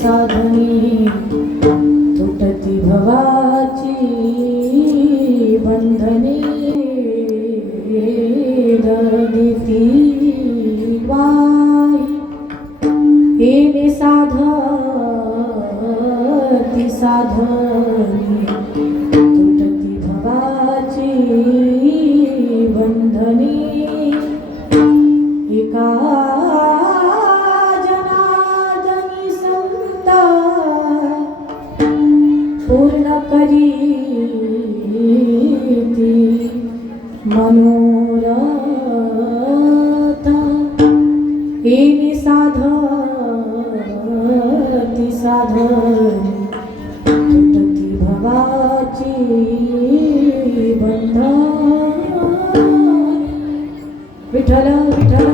साधनी तुटती भवाची बंधने ददिती वाई हे साधती साधनी तुटती भवाची बंधने साधती साधनी तुटती भवाची बंधनी विठ्ठल विठ्ठल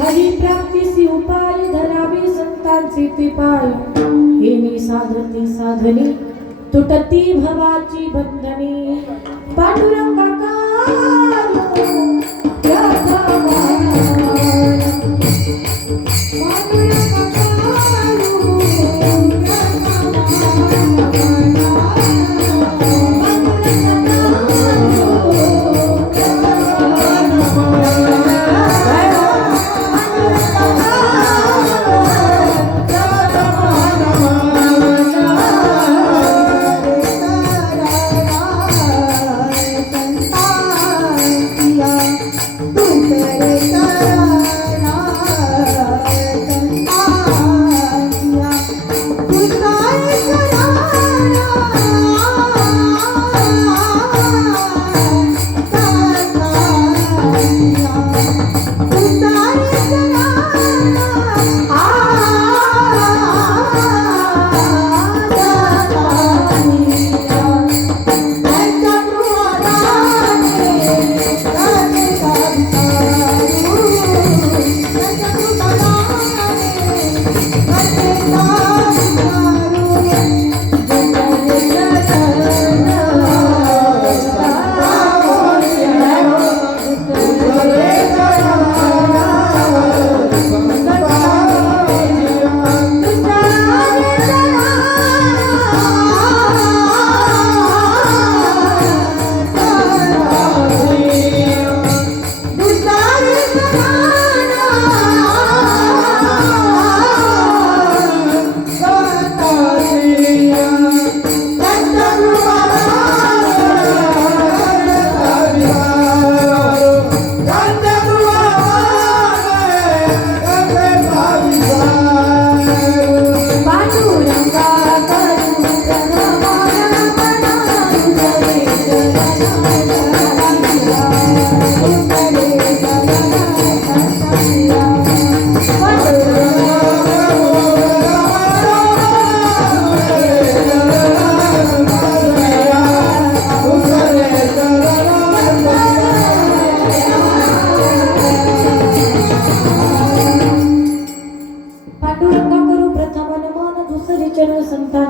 हरिप्राप्तीसी उपाय धरावी संतांचे ते पाय हे मी साधती साधनी तुटती भवाची बंधनी पांडुरंगा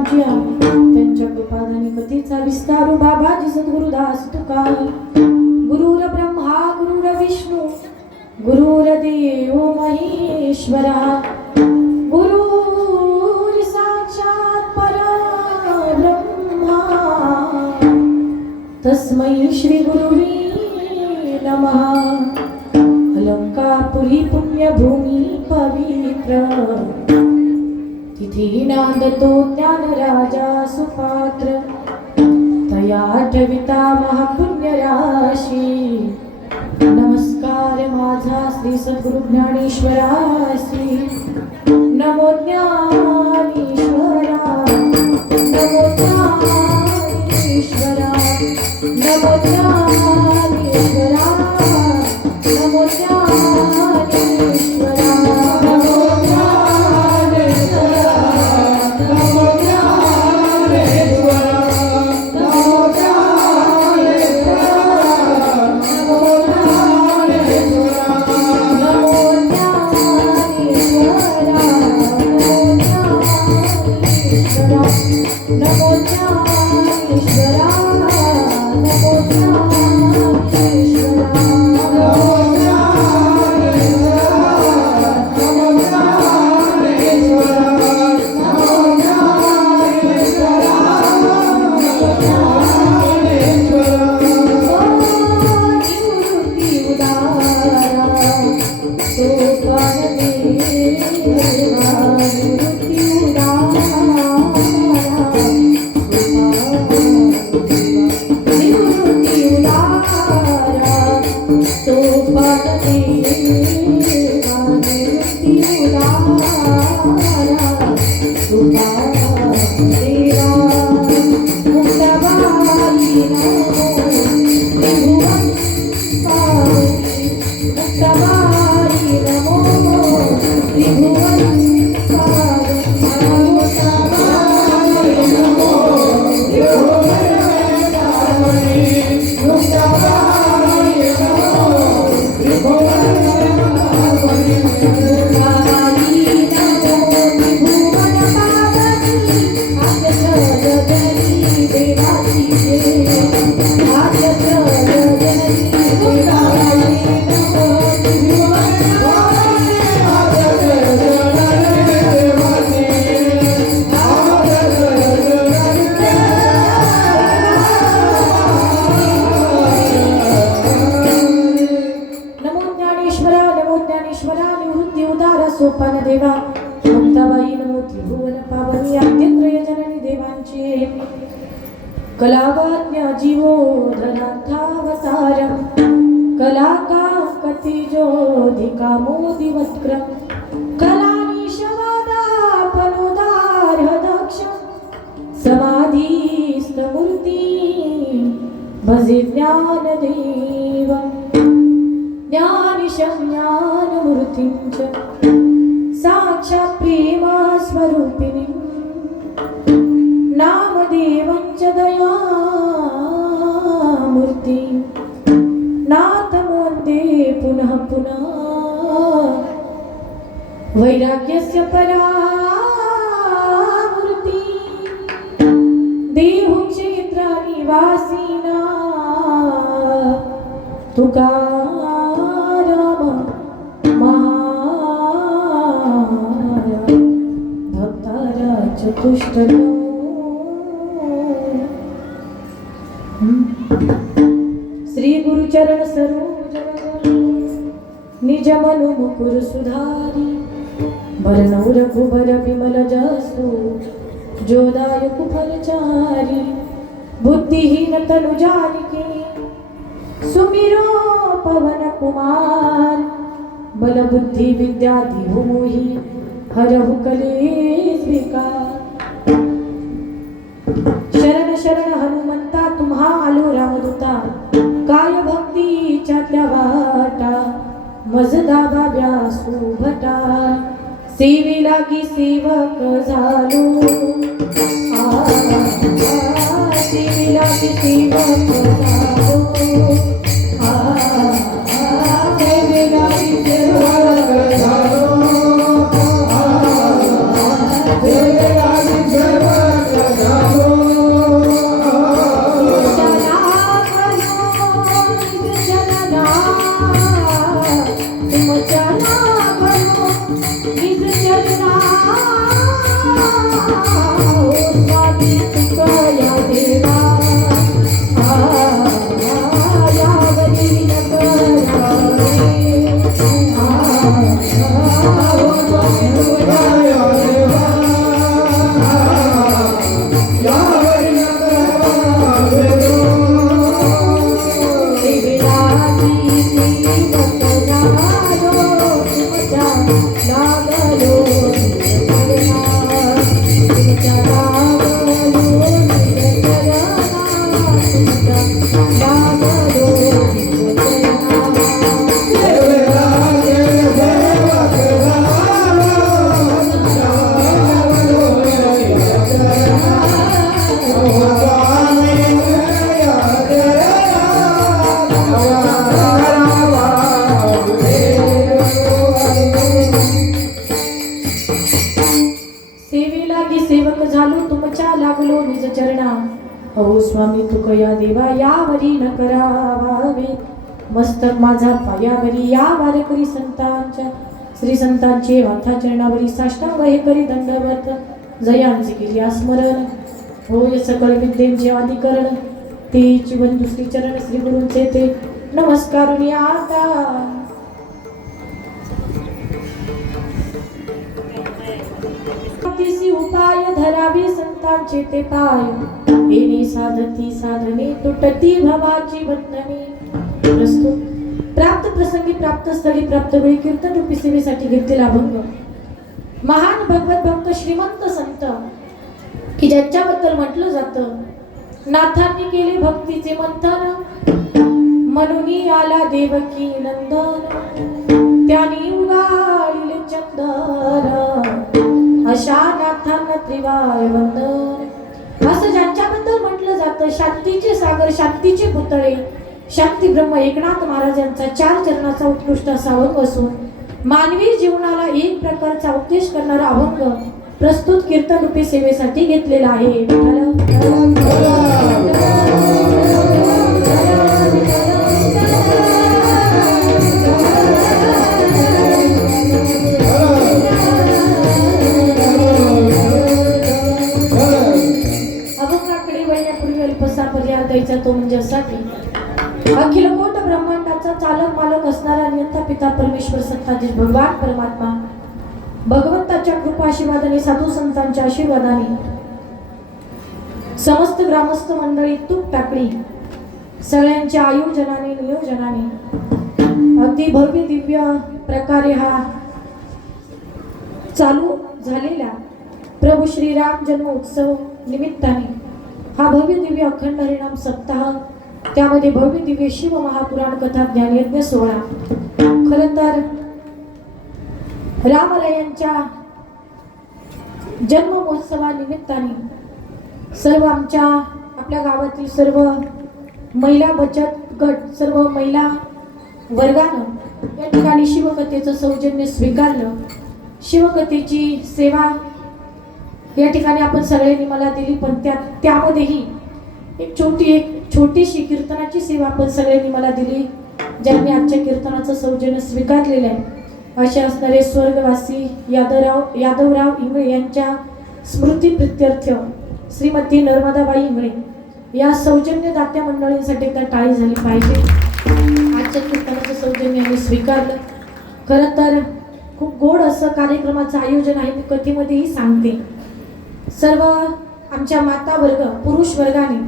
त्यांच्या कृपादानी कथेचा विस्तारू बाबाजी सद्गुरुदास तुका गुरुर ब्रह्मा गुरुर विष्णू गुरुर्देव महेश्वरा गुरुर साक्षात परब्रह्मा तस्मै श्री गुरुवे नमः अलंकापुरी पुण्यभूमी पवित्र तिथी नांदतो ज्ञान राजा सुपात्र तया ठविता महापुण्य राशी नमस्कार माझा श्री सद्गुरु ज्ञानेश्वरासी नमो ज्ञानेश्वरा नमो ज्ञानेश्वरा नमो ज्ञानेश्वरा नमो ज्ञानेश्वरा नमो कलावाज्ञ जीवोधनाथावतारं कलाकांकतिजोधिकामोदिवक्त्रं कलानिशवादापनोदार्हदक्ष समाधिस्थमूर्ति भजे ज्ञानदेवं ज्ञानिशं ज्ञानमूर्तिं च साक्षात् प्रेमस्वरूपिणीं नामदेवं च दयामूर्तिं नाथमोन्दे पुनः पुनः वैराग्यस्य परामूर्ति देहक्षेत्रनिवासिना तुकाराम महाराज भक्तारा चतुष्टय श्री गुरुचरण सरोज निज मनु मुकुर सुधारी भरणौ रघुबर विमल जसु जोदायक फलचारी बुद्धिहीन तनु जानिके सुमिरो पवन कुमार बल बुद्धि विद्या दिहु मोहि हरहु कलेश विकार शरण शरण हनुमंता तुम्हा आलो रामदूता काय भक्तीच्या त्या वाटा मज दाबा व्यासू भटा सेवे लागी सेवक झालो सेवे लागी सेवक झालो सेवे लागी सेवक झालो सेवे लागी सेवक झालो अहो स्वामी तुकया देवा यावरी न करावावे मस्तक माझा पायावरी या वारकरी संतांच्या श्री संतांचे वाथा चरणावरी साष्टांग हे करी दंडवत जयांचे केली स्मरण होय सकळ विद्येचे आदिकरण तेची बंधू श्री चरण श्री गुरूंचे ते नमस्कारुनी आता तिसी उपाय धरावी संतांचे ते पाय येणे साधती साधने तुटती भवाची बंधने प्रस्तुत प्राप्त प्रसंगी प्राप्त स्थळी प्राप्त वेळी कीर्तन रूपी सेवेसाठी घेतलेला अभंग महान भगवत भक्त श्रीमंत संत की ज्याच्याबद्दल म्हटलं जातं नाथांनी केले भक्तीचे मंथन म्हणून आला देवकी नंदन त्याने उगाळले चंदन अशा नाथांना त्रिवार वंदन असं ज्यांच्याबद्दल म्हटलं जातं शांतीचे सागर शांतीचे पुतळे शांती ब्रह्म एकनाथ महाराज यांचा 4 चरणाचा उत्कृष्ट असा अभंग असून मानवी जीवनाला एक प्रकारचा उपदेश करणारा अभंग प्रस्तुत कीर्तन रूपी सेवेसाठी घेतलेला आहे. अभंगाकडे वळण्यापूर्वी अल्पसा पर्याय द्यायचा तो म्हणजे असा की अखिल कोट ब्रह्मांडाचा चालक मालक असणारा नियंता पिता परमेश्वर सत्ताधीश भगवान परमात्मा भगवंताच्या कृपा आशीर्वादाने साधू संतांच्या आशीर्वादाने समस्त ग्रामस्थ मंडळी तूप टाकली सगळ्यांच्या आयोजनाने नियोजनाने अगदी भव्य दिव्य प्रकारे हा चालू झालेला प्रभू श्रीराम जन्म उत्सव निमित्ताने हा भव्य दिव्य अखंड हरिनाम सप्ताह, त्यामध्ये भव्य दिव्य शिव महापुराण कथा ज्ञानयज्ञ सोहळा। खरं तर रामलयांच्या जन्म महोत्सवानिमित्ताने सर्व आपल्या गावातील सर्व महिला बचत गट, सर्व महिला वर्गानं या ठिकाणी शिवकथेचं सौजन्य स्वीकारलं। शिवकथेची सेवा या ठिकाणी आपण सगळ्यांनी मला दिली, पण त्यामध्येही एक छोटीशी कीर्तनाची सेवा आपण सगळ्यांनी मला दिली, ज्यांनी आजच्या कीर्तनाचं सौजन्य स्वीकारलेलं आहे। असे असणारे स्वर्गवासी यादवराव इंगळे यांच्या स्मृती प्रित्यर्थ श्रीमती नर्मदाबाई इंगळे या सौजन्य दात्या मंडळींसाठी एकदा टाळी झाली पाहिजे। आजच्या कीर्तनाचं सौजन्य यांनी स्वीकारलं। खरं तर खूप गोड असं कार्यक्रमाचं आयोजन आहे, मी कथेमध्येही सांगते। सर्व आमच्या माता वर्ग, पुरुष वर्गाने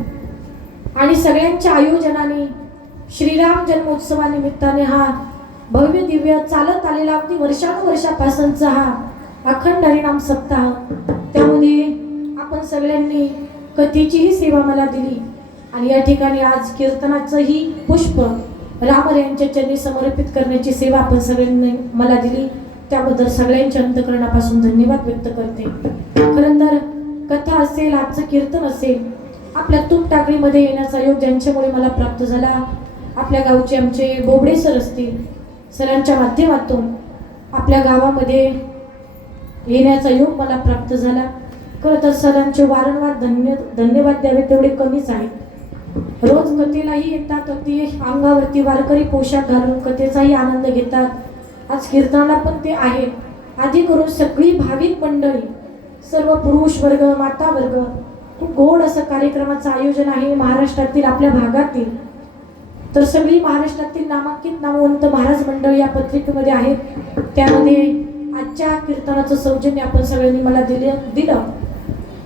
आणि सगळ्यांच्या आयोजनाने श्रीराम जन्मोत्सवानिमित्ताने हा भव्य दिव्य चालत आलेला अगदी वर्षानुवर्षापासूनचा हा अखंड हरिनाम सप्ताह, त्यामध्ये आपण सगळ्यांनी कथेचीही सेवा मला दिली आणि या ठिकाणी आज कीर्तनाचंही पुष्प रामलयांच्या चरणी समर्पित करण्याची सेवा आपण सगळ्यांनी मला दिली, त्याबद्दल सगळ्यांच्या अंतःकरणापासून धन्यवाद व्यक्त करते। खरं तर कथा असेल, आजचं कीर्तन असेल, आपल्या तूप टाकळीमध्ये येण्याचा योग ज्यांच्यामुळे मला प्राप्त झाला, आपल्या गावचे आमचे बोबडे सर असतील, सरांच्या माध्यमातून आपल्या गावामध्ये येण्याचा योग मला प्राप्त झाला। खरं तर सरांचे वारंवार धन्यवाद द्यावे तेवढे कमीच आहेत। रोज कथेलाही येतात, अगदी अंगावरती वारकरी पोशाख घालून कथेचाही आनंद घेतात। आज कीर्तनाला पण ते आहेत। आधी करून सगळी भाविक मंडळी, सर्व पुरुष वर्ग, माता वर्ग, खूप गोड असं कार्यक्रमाचं आयोजन आहे। महाराष्ट्रातील आपल्या भागातील तर सगळी महाराष्ट्रातील नामांकित नामवंत महाराज मंडळ या पत्रिकेमध्ये आहेत। त्यामध्ये आजच्या कीर्तनाचं सौजन्य आपण सगळ्यांनी मला दिलं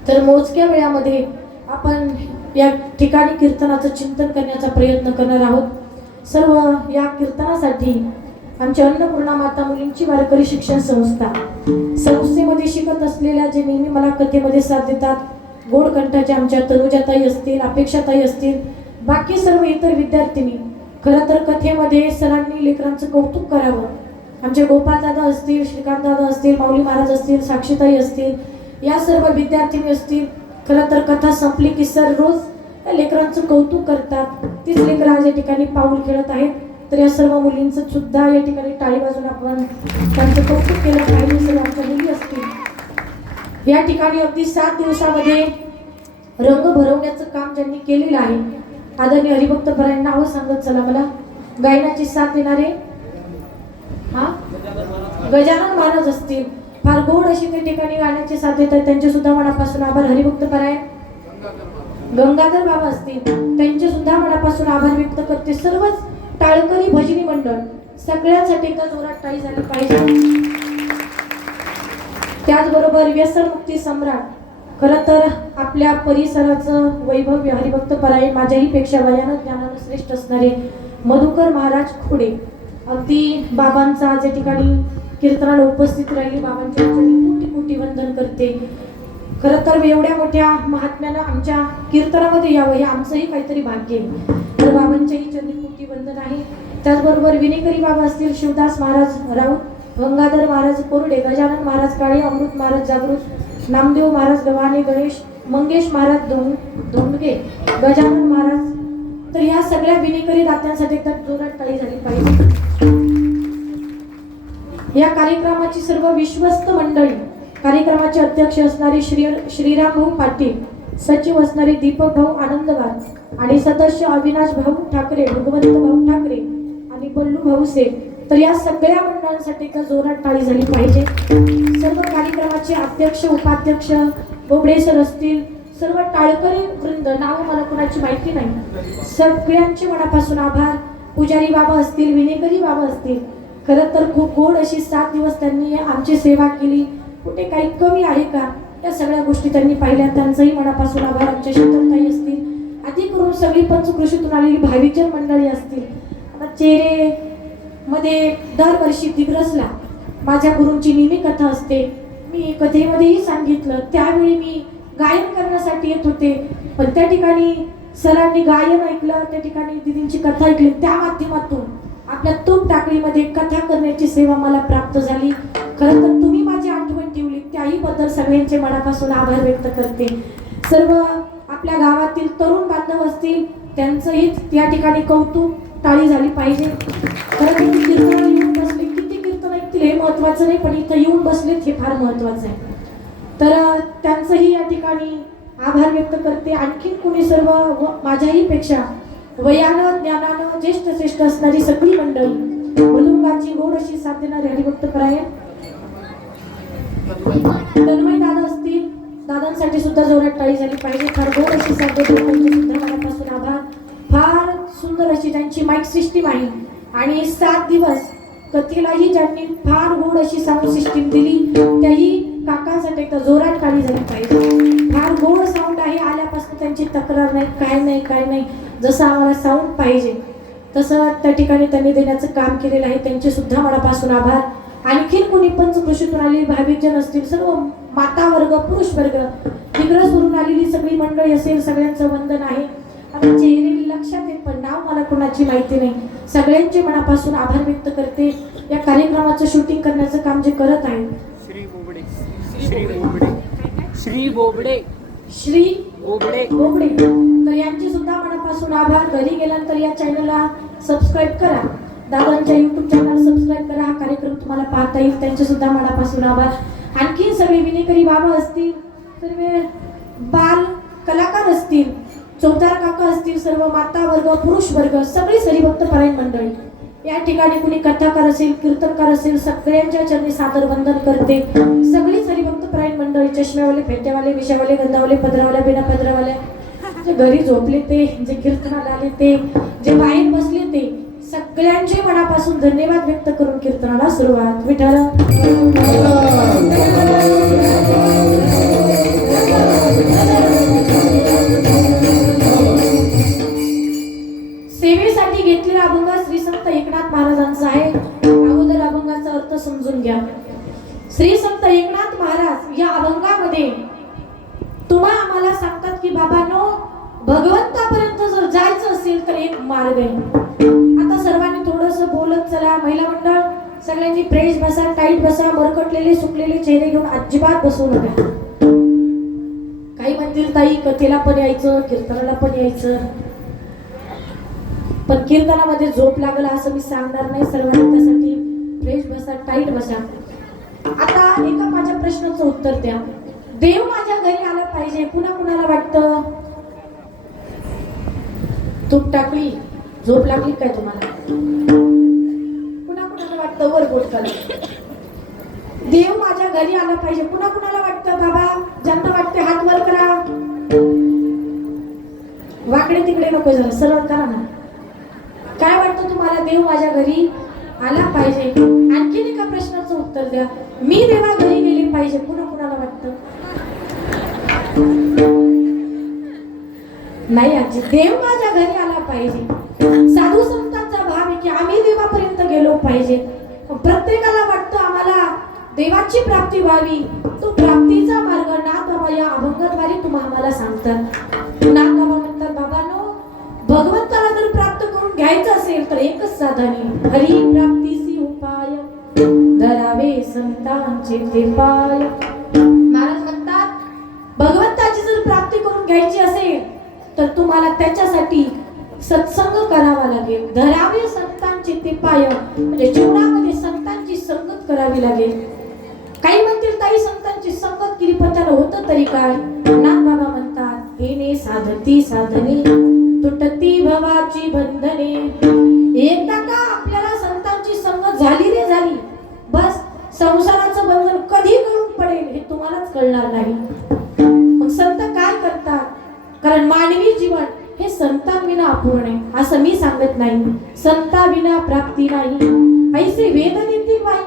तर मोजक्या वेळामध्ये आपण या ठिकाणी कीर्तनाचं चिंतन करण्याचा प्रयत्न करणार आहोत। सर्व या कीर्तनासाठी आमच्या अन्नपूर्णा माता मुलींची वारकरी शिक्षण संस्थेमध्ये शिकत असलेल्या जे नेहमी मला कथेमध्ये साथ देतात, गोड कंठाच्या आमच्या तनुजाताई असतील, अपेक्षाताई असतील, बाकी सर्व इतर विद्यार्थिनी, खरं तर कथेमध्ये सरांनी लेकरांचं कौतुक करावं। आमचे गोपाल दादा असतील, श्रीकांत दादा असतील, माऊली महाराज असतील, साक्षीताई असतील, या सर्व विद्यार्थिनी असतील, खरं तर कथा संपली की सर रोज या लेकरांचं कौतुक करतात। तीच लेकरं आज या ठिकाणी पाऊल खेळत आहेत, तर या सर्व मुलींचं सुद्धा या ठिकाणी टाळी वाजून आपण त्यांचं कौतुक केलं पाहिजे। सर्व आमच्या मुली असतील, या ठिकाणी अगदी 7 दिवसामध्ये रंग भरवण्याचं काम ज्यांनी केलेलं आहे, आदरणीय हरिभक्त परायण नाव सांगत चला मला, गायनाची साथ देणारे गजानन महाराज असतील, फार गोड अशी त्या ठिकाणी गाण्याची साथ देतात, त्यांचे सुद्धा मनापासून आभार। हरिभक्त परायण गंगाधर बाबा असतील, त्यांचे सुद्धा मनापासून आभार व्यक्त करते। सर्वच टाळकरी भजनी मंडळ सगळ्यांसाठी एका जोरात टाळी झाली पाहिजे। त्याचबरोबर व्यसनमुक्ती सम्राट, खरं तर आपल्या परिसराचं वैभव हरिभक्त परायण माझ्याही पेक्षा वयानं ज्ञानानं श्रेष्ठ असणारे मधुकर महाराज खोडे, अगदी बाबांचा आज या ठिकाणी कीर्तनाला उपस्थित राहिली, बाबांच्या कोटी कोटी वंदन करते। खरं तर एवढ्या मोठ्या महात्म्यानं आमच्या कीर्तनामध्ये यावं हे आमचंही काहीतरी भाग्य आहे, तर बाबांच्याही चरणी कोटी वंदन आहे। त्याचबरोबर विनेकरी बाबा असतील, शिवदास महाराज राऊत, गंगाधर महाराज कोरडे, गजानन महाराज काळे, अमृत महाराज जागृत, नामदेव महाराज गव्हाणे, गणेश मंगेश महाराज धोंडगे, गजानन महाराज, तर या सगळ्या विनेकरी दात्यांसाठी एकदा जोरात टाळी झाली पाहिजे। या कार्यक्रमाची सर्व विश्वस्त मंडळी, कार्यक्रमाचे अध्यक्ष असणारे श्रीराम भाऊ पाटील, सचिव असणारे दीपक भाऊ आनंदवार आणि सदस्य अविनाश भाऊ ठाकरे, भगवंत भाऊ ठाकरे आणि बल्लू भाऊ सेठ, तर या सगळ्या मंडळांसाठी एकदा जोरात टाळी झाली पाहिजे। सर्व कार्यक्रमाचे अध्यक्ष, उपाध्यक्ष, बोबडे सर असतील, सर्व टाळकरी वृंद, नाव मला कोणाची माहिती नाही, सगळ्यांचे मनापासून आभार। पुजारी बाबा असतील, विनेकरी बाबा असतील, खरं तर खूप गोड अशी 7 दिवस त्यांनी आमची सेवा केली। कुठे काही कमी आहे का? या सगळ्या गोष्टी त्यांनी पाहिल्या. त्यांचंही मनापासून आभार. आमच्या शीतलताई असतील, आधी करून सगळी पंचकृषीतून आलेली भाविकजन मंडळी असतील. आता चेहरे मध्ये दरवर्षी दिग्रसला माझ्या गुरूंची नेहमी कथा असते. मी कथेमध्येही सांगितलं, त्यावेळी मी गायन करण्यासाठी येत होते, पण त्या ठिकाणी सरांनी गायन ऐकलं, त्या ठिकाणी दिदींची कथा ऐकली. त्या माध्यमातून आपल्या तूप टाकळीमध्ये कथा करण्याची सेवा मला प्राप्त झाली. खरं तर तुम्ही माझी आठवण ठेवली, त्याही बद्दल सगळ्यांचे मनापासून आभार व्यक्त करते. सर्व आपल्या गावातील तरुण बांधव असतील, त्यांचंही त्या ठिकाणी कौतुक, टाळी झाली पाहिजे. खरं तर कीर्तनाला येऊन बसले, किती कीर्तन ऐकतील हे महत्वाचं नाही, पण इथं येऊन बसलेत हे फार महत्वाचं आहे. तर त्यांचंही या ठिकाणी आभार व्यक्त करते. आणखीन कोणी सर्व माझ्याही पेक्षा वयानं ज्ञानानं ज्येष्ठ श्रेष्ठ असणारी सगळी मंडळी, मृदुंगाची गोड अशी साथ देणारे हरिभक्त परायण तन्मय दादा असतील, दादांसाठी सुद्धा जोरात टाळी झाली पाहिजे. फार गोड अशी साथ देतात, त्यांचे सुद्धा मनापासून आभार. फार सुंदर अशी त्यांची माईक सिस्टीम आहे आणि 7 दिवस कथेलाही ज्यांनी फार गोड अशी साऊंड सिस्टीम दिली, त्याही काकांसाठी एकदा जोरात टाळी झाली पाहिजे. फार गोड साऊंड आहे, आल्यापासून त्यांची तक्रार नाही, काय नाही. जसं आम्हाला साऊंड पाहिजे तसं त्या ठिकाणी त्यांनी देण्याचं काम केलेलं आहे. त्यांचे सुद्धा मनापासून आभार. आणखीन कोणी पंचकृषीतून आलेली भाविकजन असतील, सर्व माता वर्ग, पुरुष वर्ग, दिग्रसवरून आलेली सगळी मंडळी असेल, सगळ्यांचं वंदन आहे. आता चेहरे लक्षात येत, पण नाव मला कोणाची माहिती नाही. सगळ्यांचे मनापासून आभार व्यक्त करते. या कार्यक्रमाचं शूटिंग करण्याचं काम जे करत आहे श्री बोबडे, तर यांची सुद्धा मनापासून आभार. घरी गेल्यानंतर या चॅनलला सबस्क्राईब करा, दादांच्या YouTube चॅनल सबस्क्राईब करा, हा कार्यक्रम तुम्हाला पाहता येईल. त्यांचे सुद्धा मनापासून आभार. आणखी सगळे विनेकरी बाबा असतील, सर्व बाल कलाकार असतील, चौतार काका असतील, सर्व माता वर्ग, पुरुष वर्ग, सगळी हरिभक्त परायण मंडळी या ठिकाणी, कुणी कथाकार असेल, कीर्तनकार असेल, सगळ्यांच्या चरणी सादर वंदन करते. सगळीच हरिभक्त परायण मंडळी, चष्म्यावाले, फेट्यावाले, विषावाले, गंधावाले, पदरावाले, बिना पदरावाले, जे घरी झोपले ते, जे कीर्तनाला आले ते, जे बाहेर बसले ते, सगळ्यांचे मनापासून धन्यवाद व्यक्त करून कीर्तनाला सुरुवात. विठ्ठल सेवेसाठी घेतलेला अभंग श्री संत एकनाथ महाराजांचा आहे. अगोदर अभंगाचा अर्थ समजून घ्या. श्री संत एकनाथ महाराज या अभंगामध्ये तुम्हा आम्हाला सांगतात की बाबांनो, भगवंतापर्यंत जर जायचं असेल तर एक मार्ग आहे. आता सर्वांनी थोडंसं बोलत चला. महिला मंडळ सगळ्यांनी फ्रेश बसा, टाईट बसा, मरकटलेले सुकलेले चेहरे घेऊन अजिबात बसू नका. काही म्हणतील ताई कथेला पण यायचं, कीर्तनाला पण यायचं, पण कीर्तनामध्ये झोप लागला असं मी सांगणार नाही. सर्वांनी त्यासाठी फ्रेश बसा, टाईट बसा. आता एका माझ्या प्रश्नाचं उत्तर द्या. देव माझ्या घरी आला पाहिजे, पुन्हा कुणाला वाटतं? तूप टाकली, झोप लागली काय तुम्हाला? पुन्हा कुणाला वाटतं? वर बोट करा. देव माझ्या घरी आला पाहिजे, पुन्हा कुणाला वाटतं? बाबा ज्यांना वाटते हात वर करा. वाकडे तिकडे नको, जरा सरळ करा ना. काय वाटतं तुम्हाला? देव माझ्या घरी आला पाहिजे. आणखीन एका प्रश्नाचं उत्तर द्या. मी देवा घरी गेले पाहिजे, पुन्हा कुणाला वाटतं? नाही आजी, देव माझ्या घरी आला पाहिजे. साधू संतांचा भाव आहे की आम्ही देवापर्यंत गेलो पाहिजे. प्रत्येकाला वाटतं आम्हाला देवाची प्राप्ती व्हावी. तो प्राप्तीचा मार्ग नाथ बाबा या अभंगाद्वारे तुम्हाला आम्हाला सांगतात. नाथ बाबा म्हणतात, बाबांनो, भगवंताला जर प्राप्त करून घ्यायचं असेल तर एकच साधन आहे. हरी प्राप्तीसी उपाय धरावे संतांचे ते पाय. महाराज म्हणतात, भगवंताची जर प्राप्ती करून घ्यायची असेल तर तुम्हाला त्याच्यासाठी सत्संग करावा लागेल. धरावे संतांचे ते पाय, म्हणजे जीवनामध्ये संतांची संगत करावी लागेल. काही म्हणतील ताई संतांची संगत केली पण त्याला होतं तरी काय? नाथ बाबा म्हणतात, येणे साधती साधने तुटती भवाची बंधने. एकदा का आपल्याला संतांची संगत झाली रे झाली, बस संसाराचं बंधन कधी करून पडेल हे तुम्हालाच कळणार नाही. मग संत काय करतात? कारण मानवी जीवन हे संतांविना अपूर्ण आहे असं मी सांगत नाही. संताविना प्राप्ती नाही ऐसे वेद नीती वाई.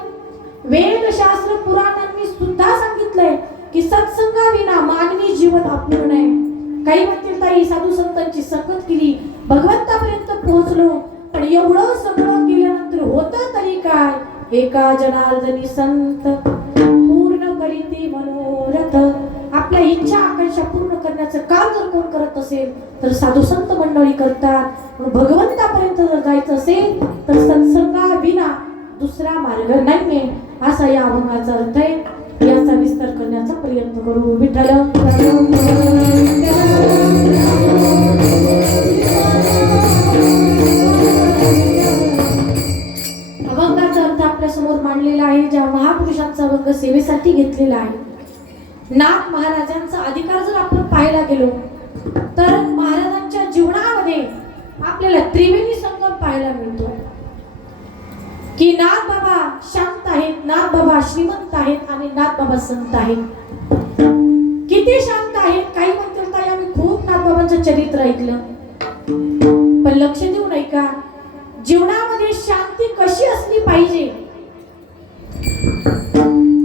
वेद शास्त्र पुराणांनी सुद्धा सांगितलंय की सत्संगाविना मानवी जीवन अपूर्ण आहे. काही म्हणतील ताई साधू संतांची संगत केली, भगवंतापर्यंत पोहोचलो, पण एवढं सगळं केल्यानंतर होतं तरी काय? एका जनार्दनी संत पूर्ण करीती मनोरथ. आपल्या इच्छा आकांक्षा पूर्ण करण्याचं काम जर कोण करत असेल तर साधू संत मंडळी करतात. भगवंतापर्यंत जर जायचं असेल तर सत्संगाविना दुसरा मार्ग नाहीये, असा या अभंगाचा अर्थ आहे. याचा विस्तार करण्याचा प्रयत्न करू. विठ्ठल अभंगाचा अर्थ आपल्या समोर मांडलेला आहे. ज्या महापुरुषांचा अभंग सेवेसाठी घेतलेला आहे, नाथ महाराजांचा अधिकार जर आपण पाहायला गेलो तर महाराजांच्या जीवनामध्ये आपल्याला त्रिवेणी संगम पाहायला मिळतो की नाथ बाबा शांत आहेत, नाथ बाबा श्रीमंत आहेत आणि नाथ बाबा संत आहेत. किती शांत आहेत. काही म्हणतात ताई आम्ही खूप नाथ बाबांचं चरित्र ऐकलं, पण लक्ष देऊ नाही का जीवनामध्ये शांती कशी असली पाहिजे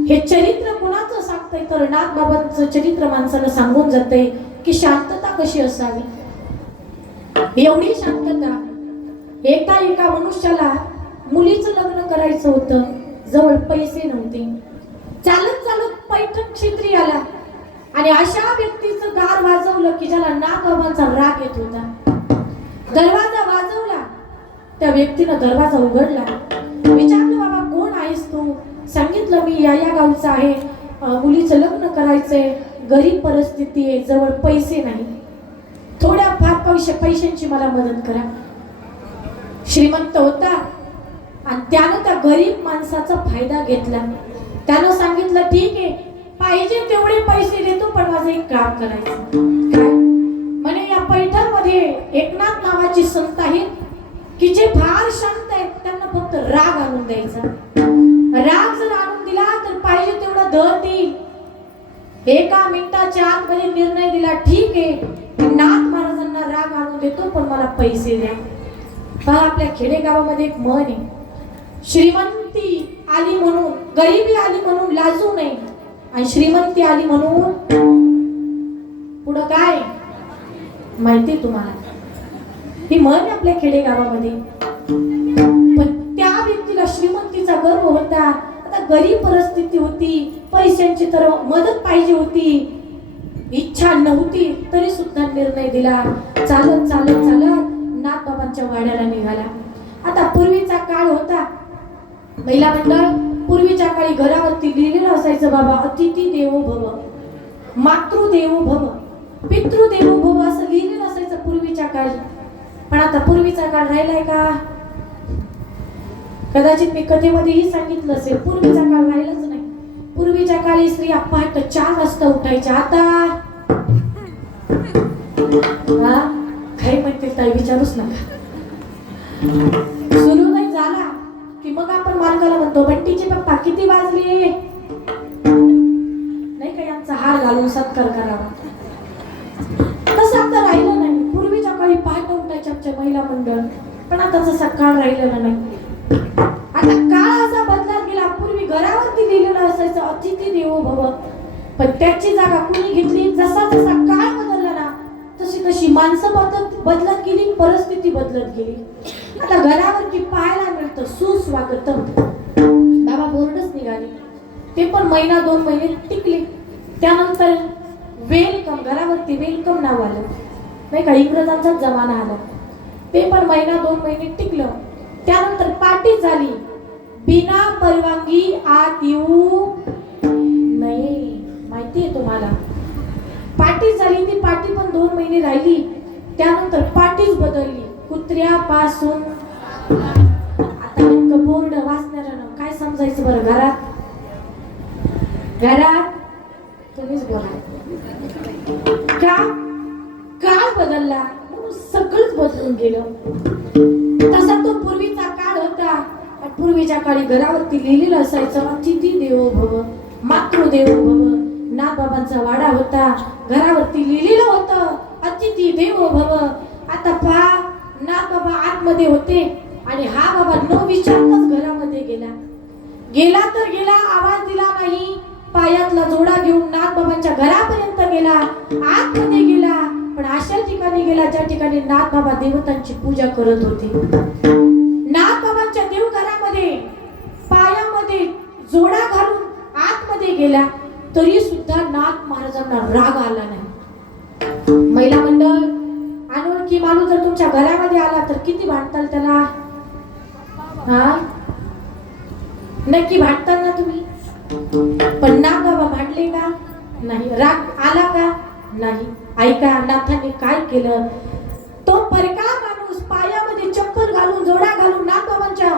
हे चरित्र कोणाचं सांगतंय तर नाथ बाबांचं चरित्र माणसाला सांगून जाते की शांतता कशी असावी. एवढी शांतता. एकदा एका मनुष्याला मुलीचं लग्न करायचं होतं, जवळ पैसे नव्हते, चालत चालत पैठण क्षेत्री आला आणि अशा व्यक्तीचं दार वाजवलं की ज्याला नाथ बाबांचा राग येत होता. दरवाजा वाजवला, त्या व्यक्तीनं दरवाजा उघडला. विचारलं बाबा कोण आहेस तू? सांगितलं मी या गावचा आहे, मुलीचं लग्न करायचंय, गरीब परिस्थिती आहे, जवळ पैसे नाही, थोड्या फार पैशांची मला मदत करा. श्रीमंत होता आणि त्यानं त्या गरीब माणसाचा फायदा घेतला. त्यानं सांगितलं ठीक आहे, पाहिजे तेवढे पैसे देतो, पण माझं एक काम करायचं. काय म्हणे? या पैठण मध्ये एकनाथ नावाची संत आहेत की जे फार शांत आहेत, त्यांना फक्त राग आणून द्यायचा. राग जर आणून दिला तर पाहिजे तेवढा दर देईल. एका मिनिटाच्या आतमध्ये निर्णय दिला, ठीक आहे नाथ महाराजांना राग आणून देतो, पण मला पैसे द्या. पहा आपल्या खेडेगावामध्ये एक म्हण आहे, श्रीमंती आली म्हणून, गरिबी आली म्हणून लाजू नये, आणि श्रीमंती आली म्हणून पुढं काय माहिती तुम्हाला? ही म्हण आहे आपल्या खेडेगावामध्ये. पण त्या व्यक्तीला श्रीमंतीचा गर्व होता, आता गरीब परिस्थिती होती, पैशांची तर मदत पाहिजे होती, इच्छा नव्हती, तरी सुद्धा निर्णय दिला. चालत चालत चालत नाथ बाबांच्या वाड्याला निघाला. आता पूर्वीचा काळ होता, महिला मंडळ, पूर्वीच्या काळी घरावरती लिहिलेलं असायचं बाबा अतिथी देवो भव, मातृदेवो भव, पितृदेवो भव असं लिहिलेलं असायचं पूर्वीच्या काळी. पण आता पूर्वीचा काळ राहिलाय का? कदाचित मी कथेमध्येही सांगितलं असेल, पूर्वीचा काळ राहिलाच नाही. पूर्वीच्या काळी स्त्रिया पहाटे 4 वाजता उठायच्या. आता काही म्हणतील ताई विचारूच नका. सुरू नाही झाला की मग आपण मालकाला म्हणतो बंटीचे पप्पा किती वाजले, नाही का यांचा हार घालून सत्कार करावा. तसं आता राहिलं नाही. पूर्वीच्या काळी पहाटे उठायच्या आमच्या महिला मंडळ, पण आता तसा काळ राहिलेला नाही. आता काळ असा बदलत गेला. पूर्वी घरावरती लिहिलेलं असायचं अतिथी देवो भव, पण त्याची जागा कुणी घेतली? जसा जसा काळ बदलला ना तशी तशी माणसं बदलत गेली, परिस्थिती बदलत गेली. आता घरावरती पाहायला मिळतं सुस्वागतम, बाबा बोर्डच निघाले, ते पण महिना 2 महिने टिकले. त्यानंतर वेलकम, घरावरती वेलकम नाव आलं, नाही का, इंग्रजांचाच जमाना आला, ते पण महिना 2 महिने टिकलं. त्यानंतर पार्टी झाली, बिना परवानगी आत येऊ नाही, माहिती आहे तुम्हाला. पार्टी झाली, ती पार्टी पण 2 महिने राहिली. त्यानंतर पार्टीच बदलली, कुत्र्यापासून. आता नेमकं बोर्ड वाचणाऱ्यानं काय समजायचं बरं? घरात तुम्हीच बोला. का काळ बदलला म्हणून सगळंच बदलून गेलं. तसा तो पूर्वीचा काळ होता. पूर्वीच्या काळी घरावरती लिहिलेलं असायचं अतिथी देवो भव, मातृदेवो भव. नाथ बाबांचा वाडा होता, घरावरती लिहिलेलं होतं अतिथी देवो भव. आता पहा, नाथ बाबा आतमध्ये होते आणि हा बाबा न विचारताच घरामध्ये गेला. गेला तर गेला, आवाज दिला नाही. पायातला जोडा घेऊन नागबाबांच्या घरापर्यंत गेला, आतमध्ये गेला, पण अशा ठिकाणी गेला ज्या ठिकाणी नागबाबा देवतांची पूजा करत होते. नागबाबांच्या देवघरामध्ये पायामध्ये जोडा घालून आतमध्ये गेला, तरी सुद्धा नाग महाराजांना राग आला नाही. महिला मंडळ, अनोळखी माणूस जर तुमच्या घरामध्ये आला तर किती भांडताल त्याला? हा, नक्की भांडताल ना तुम्ही? पण नागबाबा भांडले का? नाही. राग आला का? नाही. ऐका, नाथांनी काय केलं, तो परका माणूस पायामध्ये चप्पल घालून जोडा घालून नागबाबांच्या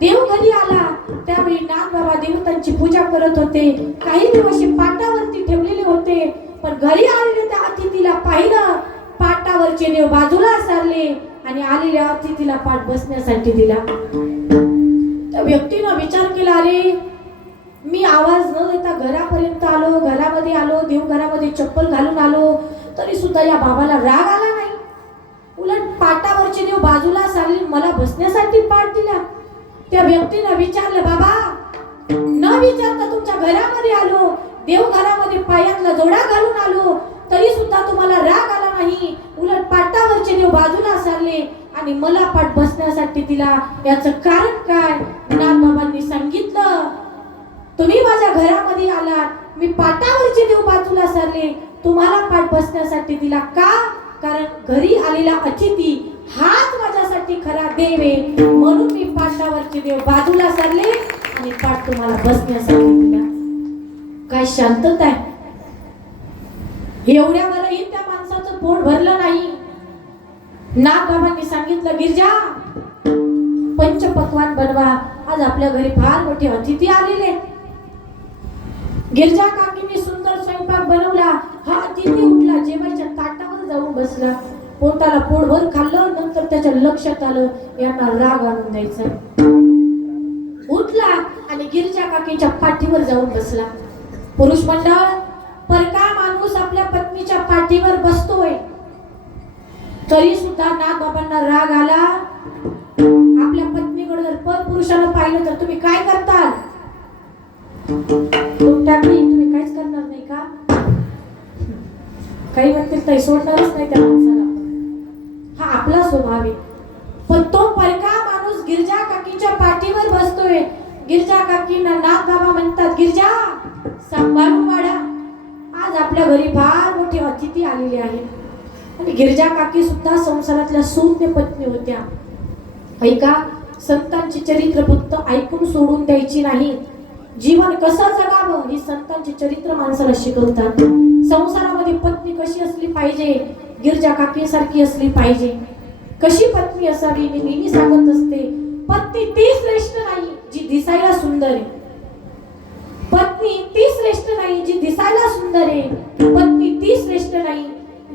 देवघरी आला. त्यावेळी नागबाबा देवतांची पूजा करत होते. काही दिवस पाटावरती ठेवलेले होते, पण घरी आलेले त्या अतिथीला पाहिलं, पाटावरचे देव बाजूला सारले आणि आलेल्या अतिथीला पाठ बसण्यासाठी दिला. त्या व्यक्तीनं विचार केला, अरे मी आवाज न देता घरापर्यंत आलो, घरामध्ये आलो, देवघरामध्ये चप्पल घालून आलो, तरी सुद्धा या बाबाला राग आला नाही. उलट पाटावरचे देव बाजूला सारले, मला बसण्यासाठी पाठ दिला. त्या व्यक्तीनं विचारलं, बाबा न विचारता तुमच्या घरामध्ये आलो, देवघरामध्ये पायातला जोडा घालून आलो, तरी सुद्धा तुम्हाला राग आला नाही, उलट पाटावरचे देव बाजूला सारले आणि मला पाठ बसण्यासाठी दिला, याचं कारण काय? नागबाबांनी सांगितलं, तुम्ही माझ्या घरामध्ये आलात, मी पाटावरचे देव बाजूला सारले, तुम्हाला पाठ बसण्यासाठी दिला. का? कारण घरी आलेला अतिथी हाच माझ्यासाठी खरा देव आहे, म्हणून मी पाटावरचे देव बाजूला सारले आणि पाठ तुम्हाला बसण्यासाठी दिला. काय शांतता आहे! एवढ्यावरही त्या माणसाचं पोट भरलं नाही. नागबाबांनी सांगितलं, गिरजा पंचपक्वान्न बनवा, आज आपल्या घरी फार मोठे अतिथी आलेले. गिरजा काकीने सुंदर स्वयंपाक बनवला. हा अतिथी उठला, जेवायच्या ताटावर जाऊन बसला, पोटाला पोटभर खाल्लं. नंतर त्याच्या लक्षात आलं, यांना राग आणून द्यायचा. उठला आणि गिरजा काकीच्या पाठीवर जाऊन बसला. पुरुष मंडळ, परका माणूस आपल्या पत्नीच्या पाठीवर बसतोय, तरी सुद्धा नागबाबांना राग आला. आपल्या पत्नीकडे जर परपुरुषाला पाहिलं तर तुम्ही काय करताल? तुम्ही काहीच करणार नाही का? काही म्हणतील ताई सोडणारच नाही त्या माणसाला. हा आपला स्वभाव आहे. पण तो परका माणूस गिरजा काकीच्या पाठीवर बसतोय. गिरजा काकींना नागबाबा म्हणतात, गिरजा सांभाळून वाढा, आज आपल्या घरी फार मोठी अतिथी आलेली आहे. आणि गिरजा काकी सुद्धा संसारातल्या शून्य पत्नी होत्या. ऐका, संतांची चरित्र फक्त ऐकून सोडून द्यायची नाही, जीवन कसं जगावं ही संतांची चरित्र माणसाला शिकवतात. संसारामध्ये पत्नी कशी असली पाहिजे, गिरजा काकीसारखी असली पाहिजे. कशी पत्नी असावी? मी नेहमी सांगत असते, पत्नी ती श्रेष्ठ नाही जी दिसायला सुंदर आहे. पत्नी ती श्रेष्ठ नाही जी दिसायला सुंदर आहे. पत्नी ती श्रेष्ठ नाही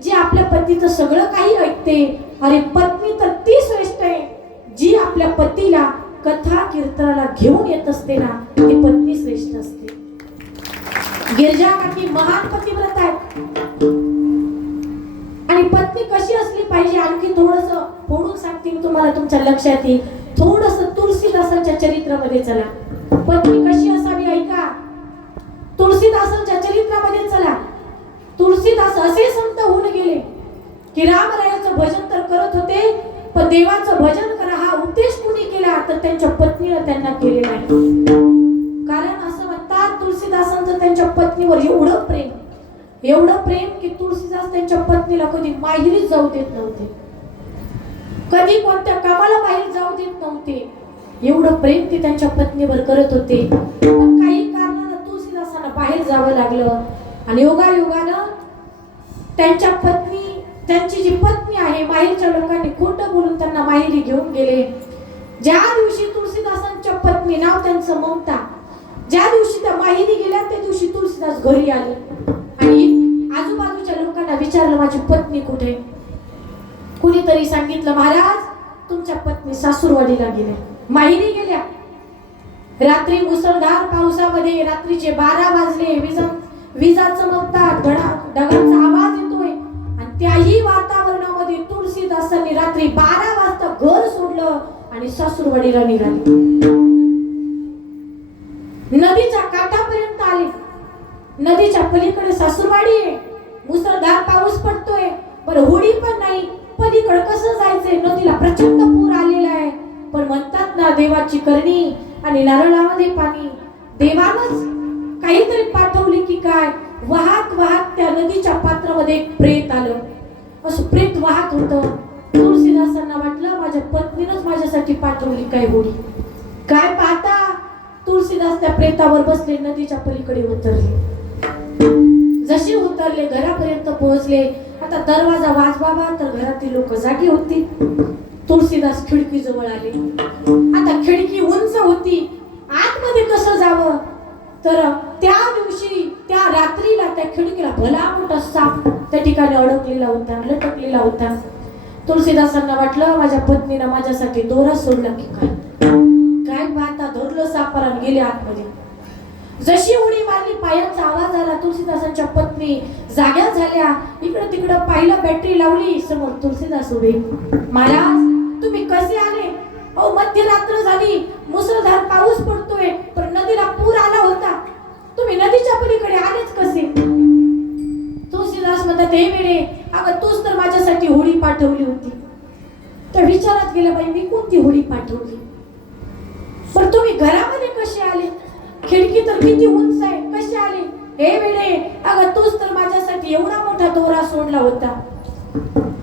जी आपल्या पतीचं सगळं काही ऐकते. अरे पत्नी तर ती श्रेष्ठ आहे जी आपल्या पतीला कथा कीर्तनाला घेऊन येत असते ना, ती पत्नी श्रेष्ठ असते. गिरजा काकी महान पतिव्रत आहेत. आणि पत्नी कशी असली पाहिजे आणखी थोडस फोडून सांगते मी तुम्हाला, तुमच्या लक्षात येईल. थोडस तुलसीदासांच्या चरित्रामध्ये चला. पत्नी कशी असावी ऐका. तुलसीदासांच्या चरित्रामध्ये चला. तुलसीदास असे संत होऊन गेले की रामरायाचं भजन तर करत होते, पण देवाचं भजन करा हा उपदेश कुणी केला तर त्यांच्या पत्नीने त्यांना केले नाही. कारण असं म्हणतात, तुलसीदासांचं त्यांच्या पत्नीवर एवढं प्रेम की तुलसीदास त्यांच्या पत्नीला कधी माहेरी जाऊ देत नव्हते, कधी कोणत्या कामाला बाहेर जाऊ देत नव्हते. एवढं प्रेम ते त्यांच्या पत्नीवर करत होते. पण काही कारणानं तुलसीदासांना बाहेर जावं लागलं आणि योगायोगानं त्यांच्या पत्नी, त्यांची जी पत्नी आहे, माहेरच्या लोकांनी खोटं बोलून त्यांना माहेरी घेऊन गेले. ज्या दिवशी तुलसीदासांच्या पत्नी, नाव त्यांचं ममता, ज्या दिवशी त्या माहेरी गेल्या त्या दिवशी तुलसीदास घरी आले आणि आजूबाजूच्या लोकांना विचारलं, माझी पत्नी कुठे? कुणीतरी सांगितलं, महाराज तुमच्या पत्नी सासूरवाडीला गेल्या, माहेरी गेल्या. रात्री मुसळधार पावसामध्ये रात्रीचे 12 वाजले, विजा चमकतात, ढगांचा आवाज येतोय आणि त्याही वातावरणामध्ये तुलसीदासांनी रात्री 12 वाजता घर सोडलं आणि सासूरवाडीला निघाले. नदीच्या काठापर्यंत आले. नदीच्या पलीकडे सासूरवाडी आहे, मुसळधार पाऊस पडतोय, पण होडी पण नाही, पलीकडे कसं जायचंय? नदीला प्रचंड पूर आलेला आहे. पण म्हणतात ना, देवाची करणी आणि नारळामध्ये पाणी. देवानच काहीतरी पाठवली की काय, वाहत वाहत त्या नदीच्या पात्रामध्ये एक प्रेत आलं. असं प्रेत वाहत होतं. तुळशीदासांना वाटलं माझ्या पत्नीनंच माझ्यासाठी पाठवली काय होडी. काय पाहता, तुळशीदास त्या प्रेतावर बसले, नदीच्या पलीकडे उतरले. जसे उतरले घरापर्यंत पोहोचले. आता दरवाजा वाजवावा तर घरातील लोक जागी होती. तुळशीदास खिडकी जवळ आले. आता खिडकी उंच होती, आतमध्ये कसं जावं? तर त्या दिवशी त्या रात्रीला त्या खिडकीला भला मोठा साप त्या ठिकाणी अडकलेला होता, लटकलेला होता. तुळशीदासांना वाटलं माझ्या पत्नीनं माझ्यासाठी दोरा सोडला की काय. काय पाहता धरलं सापाला गेले आतमध्ये. जशी उडी मारली, पायांचा आवाज आला. तुळशीदासांच्या पत्नी जाग्या झाल्या. इकडं तिकडं पाहिलं, बॅटरी लावली. समोर तुळशीदास उभे. महाराज तुम्ही कसे आले? अहो मध्यरात्र झाली, मुसळधार पाऊस पडतोय, पण नदीला पूर आला होता, तुम्ही नदीच्या पलीकडे आलेच कसे? तुळशीदास म्हणतात, हे वेडे, अगं तूच तर माझ्यासाठी होडी पाठवली होती. त्या विचारात गेल्या, बाई मी कोणती होडी पाठवली? पण तुम्ही घरामध्ये कसे आले? खिडकी तर किती उंच आहे, कसे आले? हे वेडे, अगं तूच तर माझ्यासाठी एवढा मोठा दोरा सोडला होता.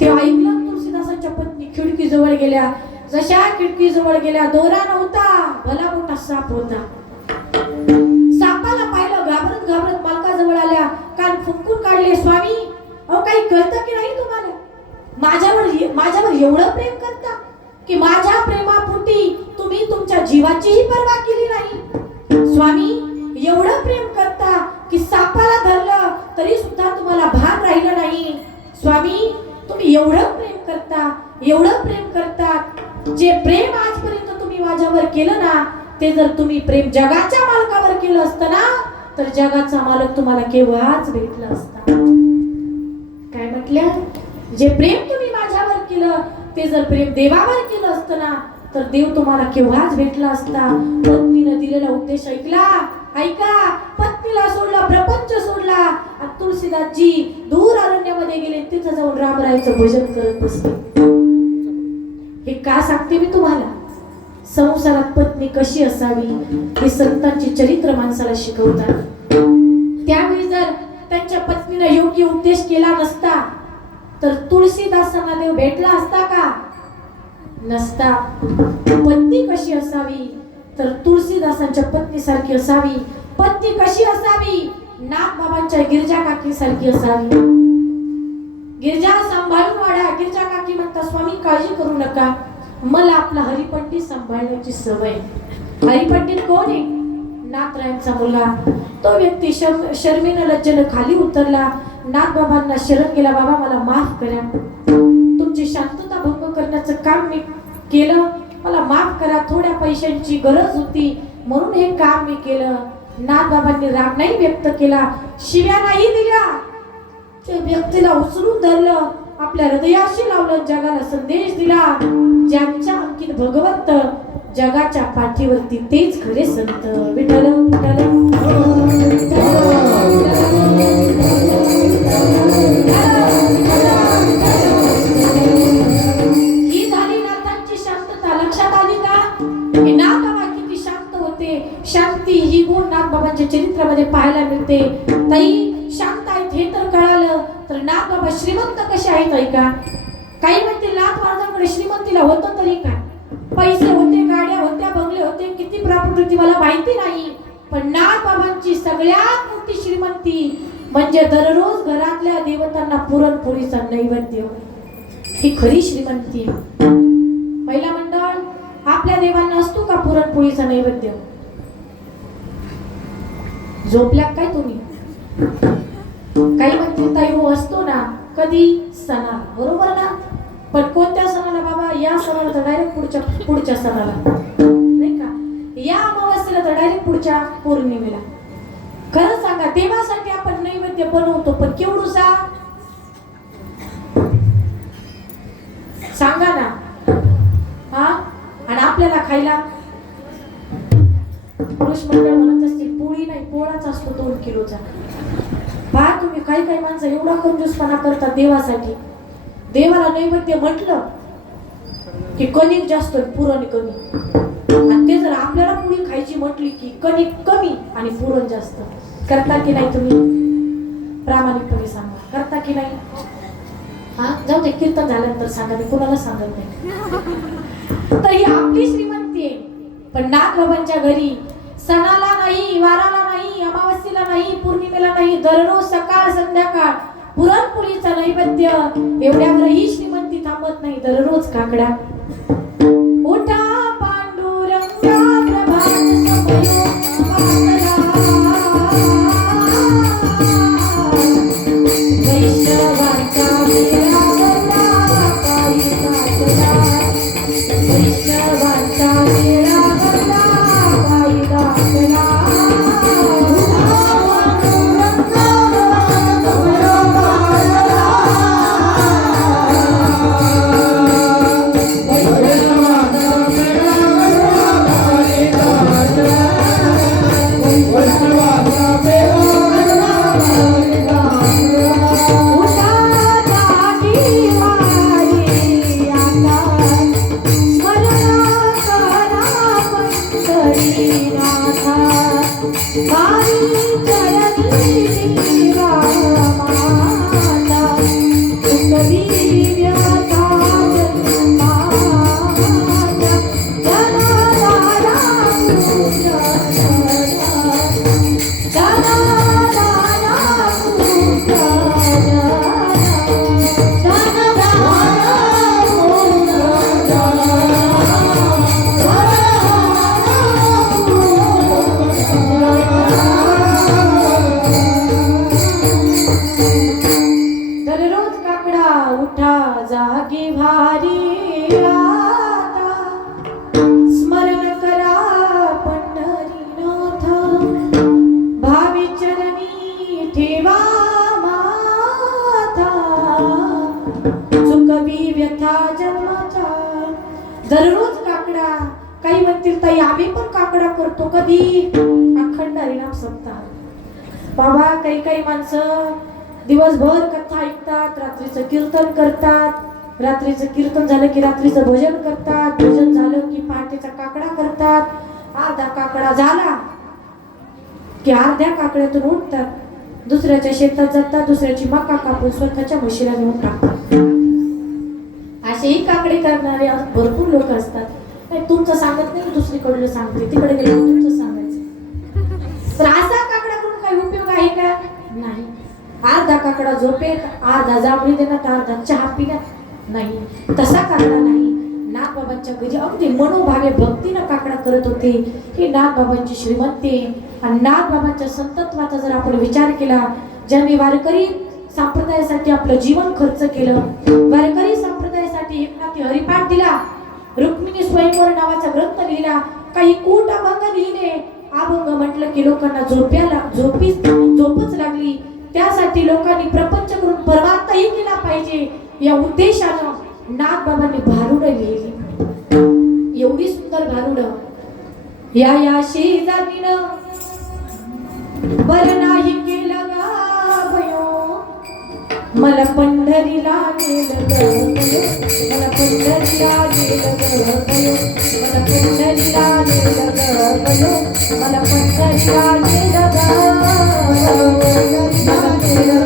ते ऐकलं. तुळशीदासांच्या पत्नी खिडकी जवळ गेल्या. जशा खिडकी जवळ गेल्या, दोरा नव्हता, भला मोठा साप होता. सापाला पाहिलं, घाबरत घाबरत मालकाजवळ आल्या, कान फुंकून काढले. स्वामी, अहो काही कळतं की नाही तुम्हाला? माझ्यावर एवढं प्रेम करता की माझ्या प्रेमापोटी तुम्ही तुमच्या जीवाचीही पर्वा केली नाही. स्वामी, एवढं प्रेम करता की सापाला धरलं तरी सुद्धा तुम्हाला भान राहिलं नाही. स्वामी, तुम्ही एवढं प्रेम करता, एवढं प्रेम करता. जे प्रेम आजपर्यंत तुम्ही माझ्यावर केलं ना, ते जर तुम्ही प्रेम जगाच्या मालकावर केलं असतं ना, तर जगाचा मालक तुम्हाला केव्हाच भेटला असता. काय म्हटल्या? जे प्रेम तुम्ही माझ्यावर केलं, ते जर प्रेम देवावर केलं असतं ना, तर देव तुम्हाला केव्हाच भेटला असता. पत्नीनं दिलेला उपदेश ऐकला. ऐका, पत्नीला सोडला, प्रपंच सोडला. आणि तुळशीदासजी दूर अरण्यामध्ये गेले, तिथं जाऊन रामरायाचं भजन करत बसले. हे का सांगते मी तुम्हाला? संसारात पत्नी कशी असावी हे संतांची चरित्र माणसाला शिकवतात. त्यावेळी जर त्यांच्या पत्नीने योग्य उपदेश केला नसता, तर तुळशीदासांना देव भेटला असता का? नसता. पत्नी कशी असावी? तर तुळशीदासांच्या पत्नीसारखी असावी. पत्नी कशी असावी? नागबाबांच्या गिरजा काकीसारखी असावी. गिरजा सांभाळून वाढा. गिरजा काकी म्हणतात, स्वामी काळजी करू नका, मला आपला हरिपंडित सांभाळण्याची सवय. हरिपंडित कोण आहे? नाथरायांचा मुलगा. तो व्यक्ती शर्मेनं लज्जेनं खाली उतरला. नागबाबांना शरण गेला, बाबा मला माफ करा, तुमची शांतता भंग करण्याचं काम मी केलं, मला माफ करा, थोड्या पैशांची गरज होती म्हणून हे काम मी केलं. नागबाबांनी राग नाही व्यक्त केला, शिव्या नाही दिल्या. त्या व्यक्तीला उचलून धरलं, आपल्या हृदयाशी लावलं, जगाला संदेश दिला, ज्यांच्या अंकित भगवंत, जगाच्या पाठीवरती तेच खरे संत. विठ्ठल ही झाली नाथांची शांतता. लक्षात आली का? हे नाथबाबा किती शांत होते. शांती ही गुण नाथबाबांच्या चरित्रामध्ये पाहायला मिळते. ताई शांत आहेत हे तर कळालं, तर नाथबाबा श्रीमंत कसे आहेत ऐका. काही म्हणते नाथ महाराजांकडे श्रीमंतीला होतं तरी काय, पैसे होते, गाड्या होत्या, बंगले होते, किती प्रॉपर्टी होती मला माहिती नाही, पण नाथबाबांची सगळ्यात मोठी श्रीमंती म्हणजे दररोज घरातल्या देवतांना पुरणपोळीचा नैवेद्य. ही खरी श्रीमंती. महिला मंडळ, आपल्या देवांना असतो का पुरणपोळीचा नैवेद्य? झोपल्या काय तुम्ही? काही म्हणतील ताई हो असतो ना, कधी? सणा, बरोबर ना. पण कोणत्या सणाला बाबा? या सणाला तर डायरेक्ट पुढच्या सणाला नाही का, या अमावास्येला तर डायरेक्ट पुढच्या पौर्णिमेला. खरं सांगा, देवासाठी आपण नैवेद्य बनवतो, पण केवढूसा सांगा ना. हा, आणि आपल्याला खायला पुरुष मंडळ म्हणत असतील पोळी नाही पोळाच असतो 2 किलोचा. पहा तुम्ही काही माणसं एवढा कंजूसपणा करतात देवासाठी. देवाला नैवेद्य म्हटलं की कणिक जास्त पुरण कमी, आणि ते जर आपल्याला पोळी खायची म्हटली की कणिक कमी आणि पुरण जास्त. करता की नाही तुम्ही? प्रामाणिकपणे सांगा, करता की नाही? हा जाऊ दे, कीर्तन झाल्यानंतर सांगा, मी कुणाला सांगत नाही. तर ही आपली श्रीमंती आहे. पण नागबाबांच्या घरी सणाला नाही, वाराला नाही, अमावस्येला नाही, पौर्णिमेला नाही, दररोज सकाळ संध्याकाळ पुरणपोळीचा नैवेद्य. एवढ्यावरही श्रीमंती थांबत नाही. दररोज काकडा. उठा पांडुरंगा प्रभात समयो वैष्णवांचा मेळावा पायी काकडा. वैष्णवांचा मेळावा पायी काकडा. दररोज काकडा. काही म्हणतील ताई आम्ही पण काकडा करतो. कधी? अखंड हरिनाम सप्ताह. बाबा काही माणसं दिवसभर कथा ऐकतात, रात्रीचं कीर्तन करतात, रात्रीचं कीर्तन झालं की रात्रीचं भजन करतात, भजन झालं की पहाटेचा काकडा करतात. अर्धा काकडा झाला की अर्ध्या काकड्यातून उठतात, दुसऱ्याच्या शेतात जातात, दुसऱ्याची मका कापून स्वतःच्या म्हशीला नेऊन टाकतात. असेही काकडे करणारे भरपूर लोक असतात. तुमचं सांगत नाही, दुसरीकडलं सांगते, तिकडे गेले तुमचं सांगायचं. तर असा काकडा करून काही उपयोग आहे का? नाही. अर्धा काकडा झोपेत, अर्धा जांभळी देण्यात, अर्धा चहा पिण्यात नाही. तसा काकडा नाही. नागबाबांच्या घरी अगदी मनोभावे भक्तीनं काकडा करत होते. ही नागबाबांची श्रीमंती. आणि नागबाबांच्या संतत्वाचा जर आपण विचार केला, ज्यांनी वारकरी संप्रदायासाठी आपलं जीवन खर्च केलं, वारकरी संप्रदायासाठी एकनाथी हरिपाठ दिला, रुक्मिणी स्वयंवर नावाचा ग्रंथ लिहिला, काही कूट अभंग लिहिले. अभंग म्हटलं की लोकांना झोपच लागली. त्यासाठी लोकांनी प्रपंच करून परमार्थही केला पाहिजे या उद्देशानं नागबाबांनी भारुडं लिहिली. एवढी सुंदर भारुडं. या शेजारीनं बर नाही केलं गावयो, मला पंढरीला नेलं गयो, मला पंढरीला नेलं गयो, मला पंढरीला नेलं गयो, मला पंढरीला नेलं गयो, मला नेलं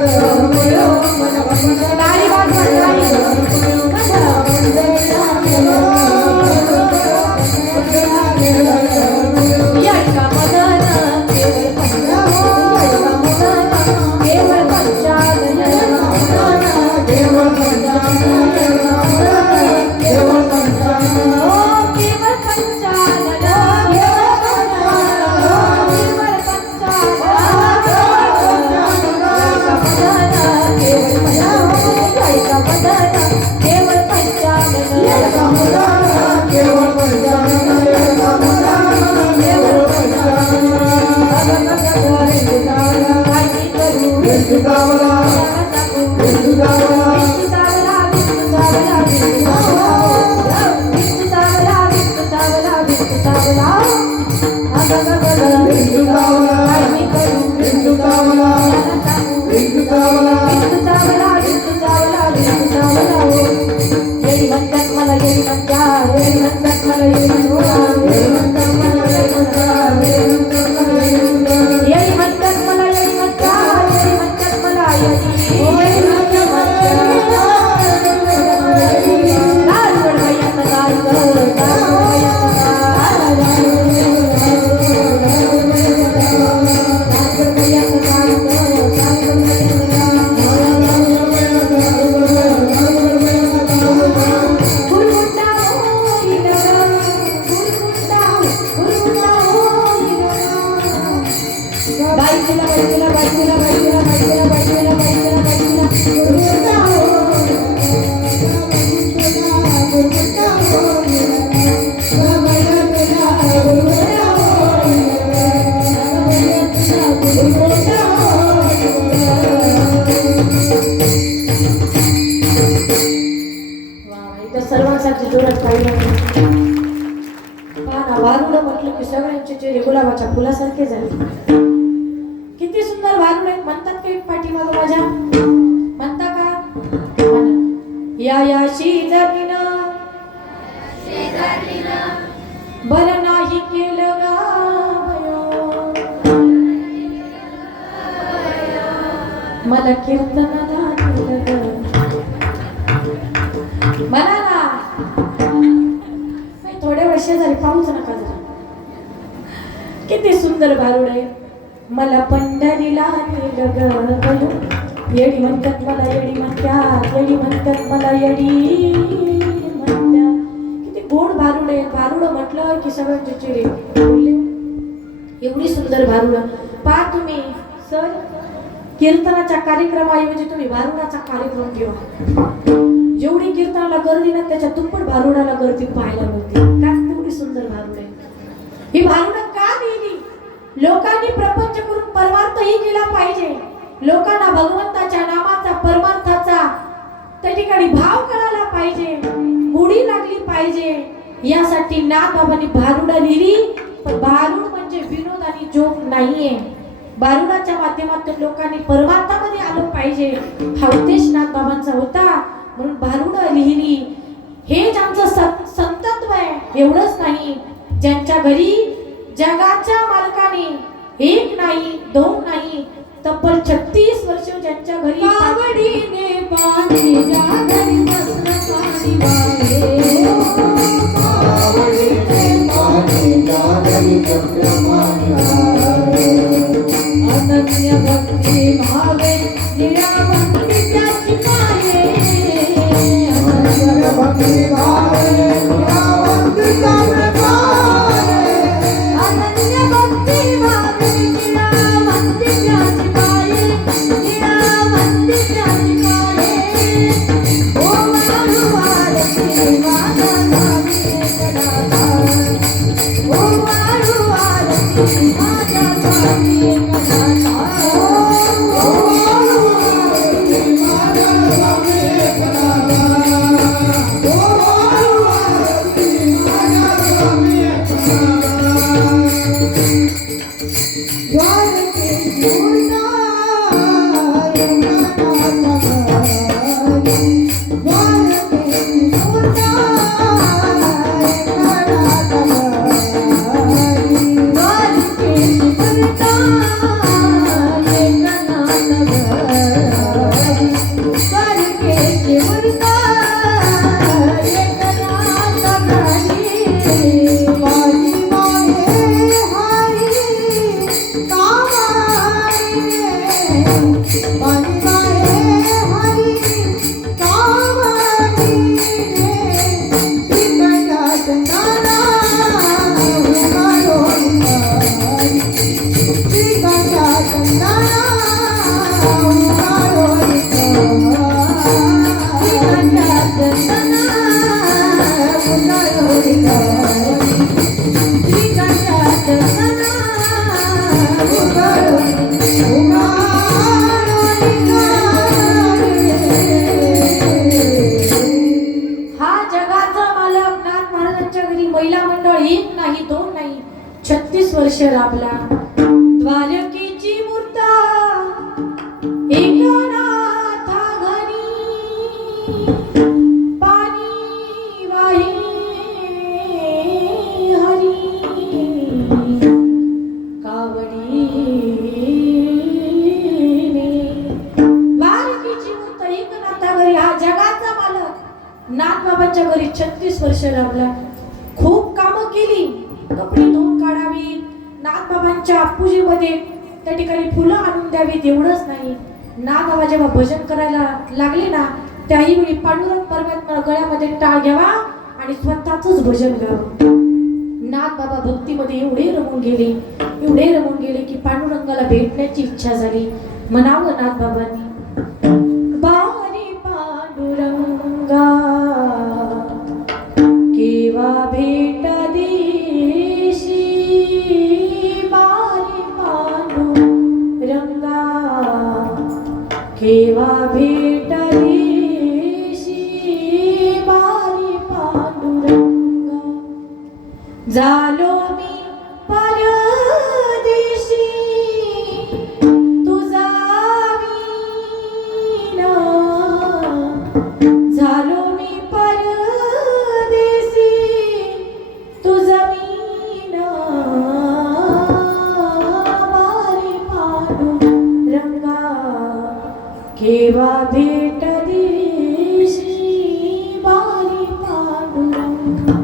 गयो, मला पंढरीला केवळ पंचानन म्हणतात येडी म्हणतात मला येडी म्हणतात येडी म्हणतात मला येडी म्हणतात येडी म्हणतात मला येडी म्हणतात येडी म्हणतात मला येडी सर्वांसाठी जोरात पाहिजे वारुड म्हटलं की सगळ्यांचे चेहरे गुलाबाच्या फुलासारखे झाले. किती सुंदर वारुड आहेत म्हणतात का एक पाठीमागं माझ्या म्हणता का या शेजारीनं बरं नाही केलं मला कीर्तनाला मला ना थोड्या वर्ष झाले पाहूच नका जरा. किती सुंदर भारुड आहे. मला पंढरीला येडी म्हणतात मला येडी म्हणतात येडी म्हणतात मला येडी म्हणतात. किती गोड भारुड आहे. भारुड म्हटलं की सगळ्यांचे चेहरे बोलले. एवढी सुंदर भारुड पहा तुम्ही सर. कीर्तनाच्या कार्यक्रमाऐवजी तुम्ही भारुडाचा कार्यक्रम ठेवा. जेवढी कीर्तनाला गर्दी ना त्याच्या दुप्पट भारुडाला गर्दी पाहायला मिळते. का तेवढी सुंदर भारुड आहे. ही भारुड का दिली? लोकांनी प्रपंच करून परमार्थही केला पाहिजे. लोकांना भगवंताच्या नामाचा परमार्थाचा त्या ठिकाणी भाव कळायला पाहिजे. गोडी लागली पाहिजे. यासाठी नाथबाबांनी भारुड लिहिली. पण भारुड म्हणजे विनोद आणि जोक नाहीये. भारुडाच्या माध्यमातून लोकांनी परमार्थामध्ये आलं पाहिजे हा उद्देश नाथबाबांचा होता. म्हणून भारुड लिहिली. हेच आमचं संतत्व आहे. एवढंच नाही, ज्यांच्या घरी जगाच्या मालकाने एक नाही दोन नाही तब्बल 36 वर्ष ज्यांच्या घरी आवडीने पाणी जागरी वस्त्र पाणी वाहे आवडीने पाणी जागरी वस्त्र पाणी वाहे अनन्य भक्ती भावे निरावंती त्याची पाये अनन्य भक्ती भावे निरावंती त्याची पाये अनन्य भक्ती भावे निरावंती त्याची पाये निरावंती त्याची पाये ओ वाळू वाळती माझा नामी एकदाता ओ वाळू वाळती माझा नामी एकदाता महिला मंडळ एक नाही दोन नाही 36 वर्ष राबला. द्वारकेची मूर्ता एकनाथा घरी पाणी वाही लागला. खूप कामं केली, कपडे धुवून काढावी, नागबाबांच्या पूजेमध्ये त्या ठिकाणी फुलं आणून द्यावीत, एवढंच नाही. नागबाबा जेव्हा भजन करायला लागले ना, त्याही वेळी पांडुरंग परमात्मा गळ्यामध्ये टाळ घ्यावा आणि स्वतःच भजन गावं. नागबाबा भक्तीमध्ये एवढे रमून गेले की पांडुरंगाला भेटण्याची इच्छा झाली. म्हणावं नागबाबांनी, बारी पांडुरंगा केव्हा भेट देशी, बारी पांडुरंगा केव्हा भेट देशी, बारी पांडुरंगा. झालो मी परदेशी तुझा वीणा, झालो मी परदेशी तुझा वीणा, बारी पांडुरंगा केव्हा भेट देशी, बारी पांडुरंगा.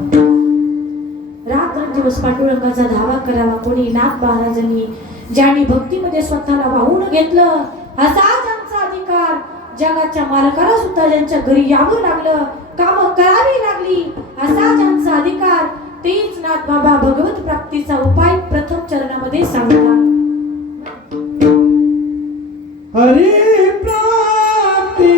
रात्रंदिवस पांडुरंगाचा धावा करावा कोणी. नाथ महाराजांनी ज्यांनी भक्तीमध्ये स्वतःला वाहून घेतलं, असा ज्यांचा अधिकार जगाच्या मालकाला सुद्धा ज्यांच्या घरी यावं लागलं, कामं करावी लागली, असा ज्यांचा अधिकार, तेच नाथ बाबा भगवत प्राप्तीचा उपाय प्रथम चरणामध्ये सांगतात. हरी प्राप्ती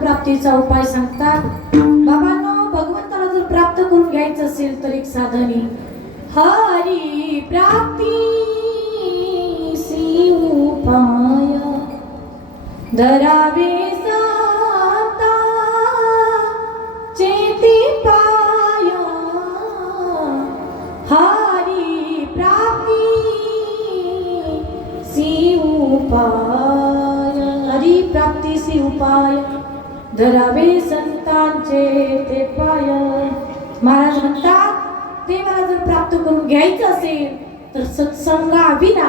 प्राप्तीचा उपाय सांगतात. बाबांनो, भगवंताला जर प्राप्त करून घ्यायचं असेल तर एक साधन आहे. हरी प्राप्ती सी उपाय धरावे साता चेती पाय. हरी प्राप्ती सी उपाय, हरी प्राप्ती सी उपाय धरावे संतांचे ते पाय. महाराज म्हणतात, देवाला जर प्राप्त करून घ्यायचं असेल तर सत्संगाविना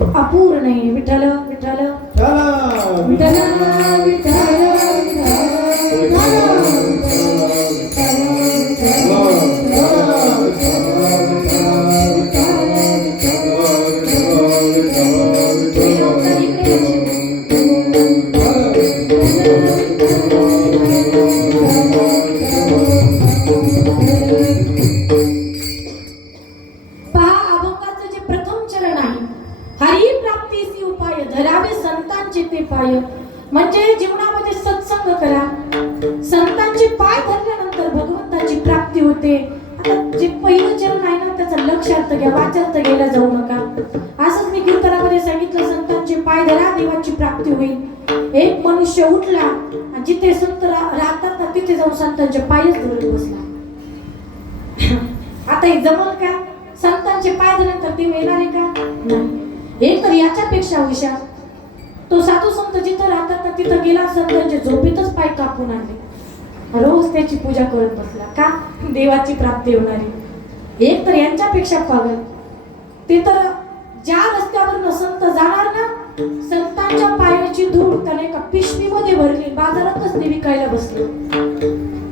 अपूर्ण आहे. विठ्ठल विठ्ठल विठ्ठल विठ्ठल विठ्ठल प्राप्ती होते. आता जे पहिलं चरण आहे ना त्याचा लक्षार्थ घ्या, वाचार्थ घ्यायला जाऊ नका. असंच मी कीर्तनामध्ये सांगितलं, संतांचे पाय धरा देवाची प्राप्ती होईल. एक मनुष्य उठला आणि जिथे संत राहतात ना तिथे जाऊन संतांचे पायच धरत बसला. आता हे जमल का? संतांचे पाय धरल्यानंतर ते येणार आहे का? नाही. एक तर याच्यापेक्षा हुशार, तो साधू संत जिथं राहतात ना तिथं गेला, संतांच्या झोपेतच पाय कापून आणले, रोज त्याची पूजा करत बसला. का? देवाची प्राप्ती होणारी. एक तर यांच्यापेक्षा पागल, ते तर ज्या रस्त्यावर संत जाणार ना संतांच्या पायाची धूळ त्याने एका पिशवीमध्ये भरली, बाजारातच ते विकायला बसले.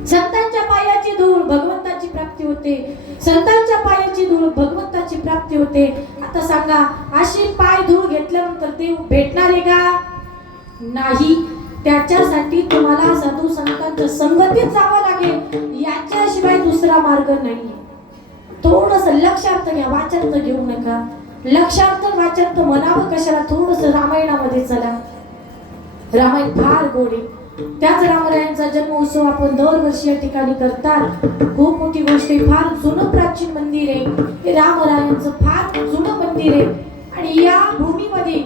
संतांच्या पायाची धूळ भगवंताची प्राप्ती होते. संतांच्या पायाची धूळ भगवंताची प्राप्ती होते. आता सांगा, अशी पाय धूळ घेतल्यानंतर ते भेटणार आहे का? नाही. त्याच्यासाठी तुम्हाला साधू संतांच्या संगतीत जावं लागेल, याच्याशिवाय दुसरा मार्ग नाहीये. थोडस लक्षार्थ घ्या, वाचार्थ घेऊ नका. लक्षार्थ वाचार्थ म्हणावं कशाला, थोडस रामायणामध्ये चला. रामायण फार गोड आहे. त्याच रामरायांचा जन्म उत्सव आपण दरवर्षी या ठिकाणी करतात. खूप मोठी गोष्ट आहे. फार जुनं प्राचीन मंदिर आहे हे रामरायांचं, फार जुनं मंदिर आहे. आणि या भूमीमध्ये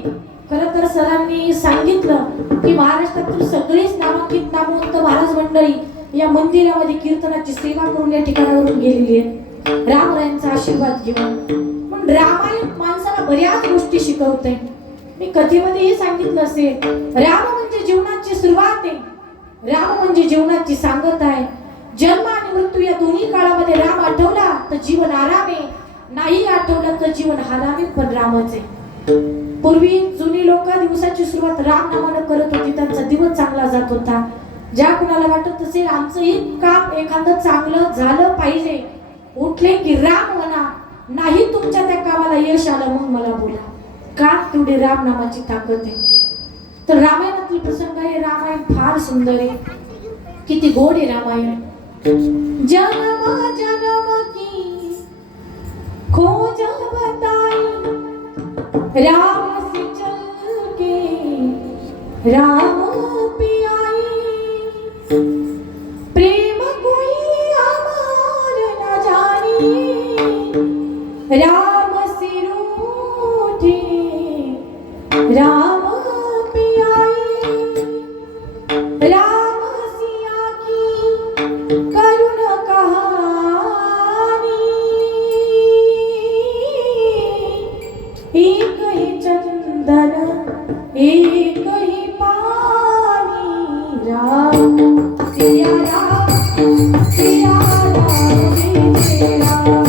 खरं तर सरांनी सांगितलं की महाराष्ट्रातील सगळीच नामांकित नामवंत महाराज मंडळी या मंदिरामध्ये कीर्तनाची सेवा करून या ठिकाणावरून गेलेली आहे रामरायांचा आशीर्वाद घेऊन. पण रामायण माणसाला बऱ्याच गोष्टी शिकवते. मी कथेमध्ये हे सांगितलं असेल, राम म्हणजे जीवनाची सुरुवात आहे, राम म्हणजे जीवनाची सांगत आहे. जन्म आणि मृत्यू या दोन्ही काळामध्ये राम आठवला तर जीवन आराम आहे, नाही आठवलं तर जीवन हरामी पण रामच आहे. पूर्वी जुनी लोक दिवसाची सुरुवात राम नामानं करत होती, त्यांचा दिवस चांगला जात होता. ज्या कुणाला वाटत असेल आमचंही काम एखादं चांगलं झालं पाहिजे, उठले की राम म्हणा, नाही तुमच्या त्या कामाला यश आलं मग मला बोला. का? तेवढी राम नामाची ताकद आहे. तर रामायणातील प्रसंग आहे. रामायण फार सुंदर आहे, किती गोड आहे रामायण. जन्म जन्म की खोज बताई, राम से चल के राम पियाई, प्रेम कोई अमर न जानी, राम से रूठे राम पियाई, राम सिया की करुण कहानी, एक ही चंदन एक ही पानी, राम सिया राम सिया राम जय जय राम,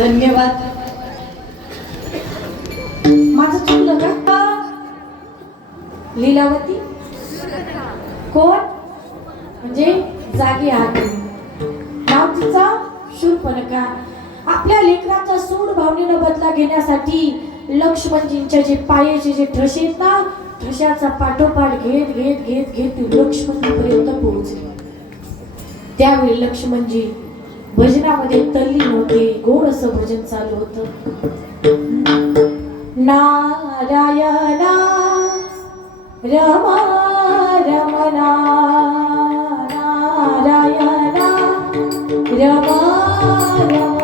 धन्यवाद. माझं चुकलं का? लीलावती कोण म्हणजे जागी आहे नाव तिचा शूर्पणखा. आपल्या लेकराचा सूड भावनेनं बदला घेण्यासाठी लक्ष्मणजींच्या जे पायाचे जे ठसे आहेत ना, ठशाचा पाठोपाठ घेत घेत घेत घेत लक्ष्मणजीपर्यंत पोहोचले. त्यावेळी लक्ष्मणजी भजनामध्ये तल्लीन होते. गोड असं भजन चालू होतं. नारायणा रमा रमणा नारायणा रमा रमणा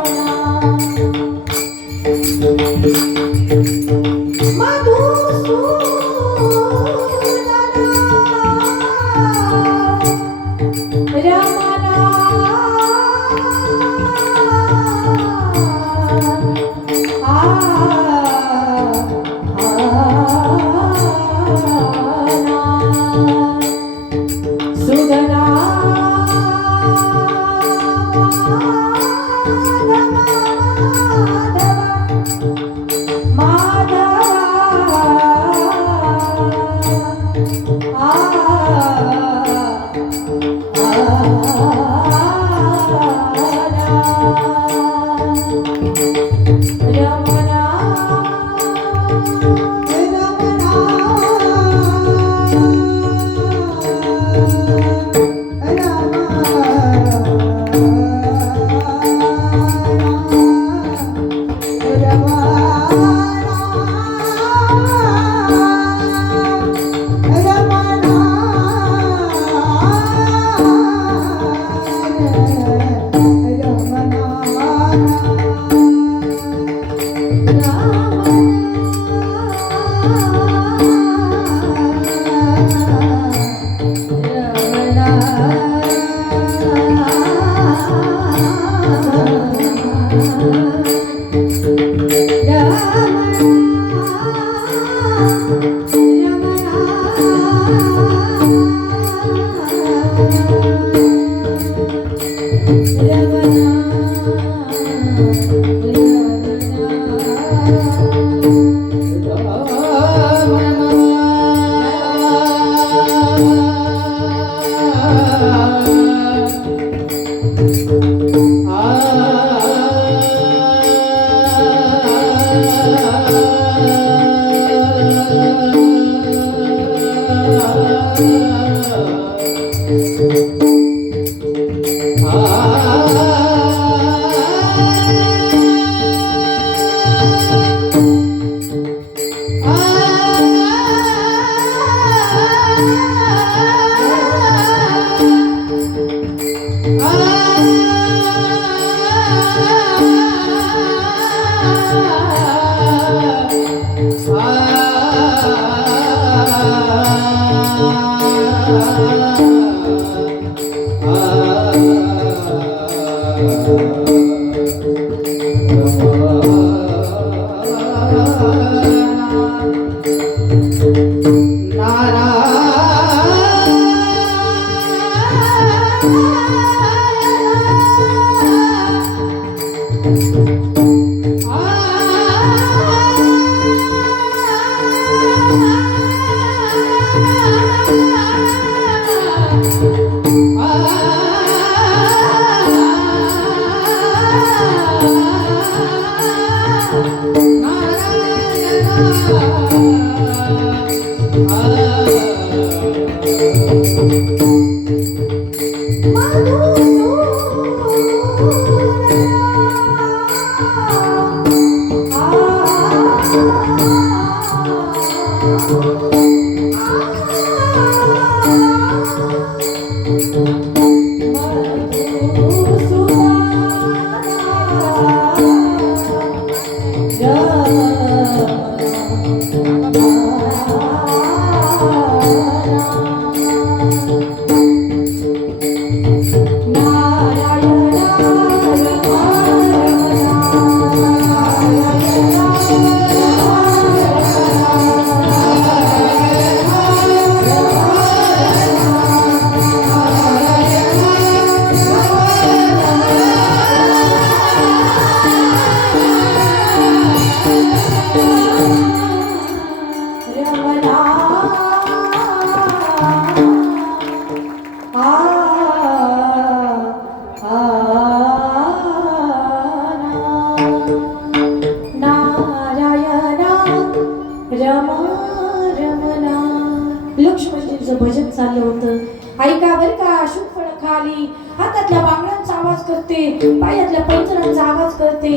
तुझं भजन चाललं होतं. ऐका बरं का, शूर्पणखा आली, हातातल्या बांगड्यांचा आवाज करते, पायातल्या पैंजणांचा आवाज करते.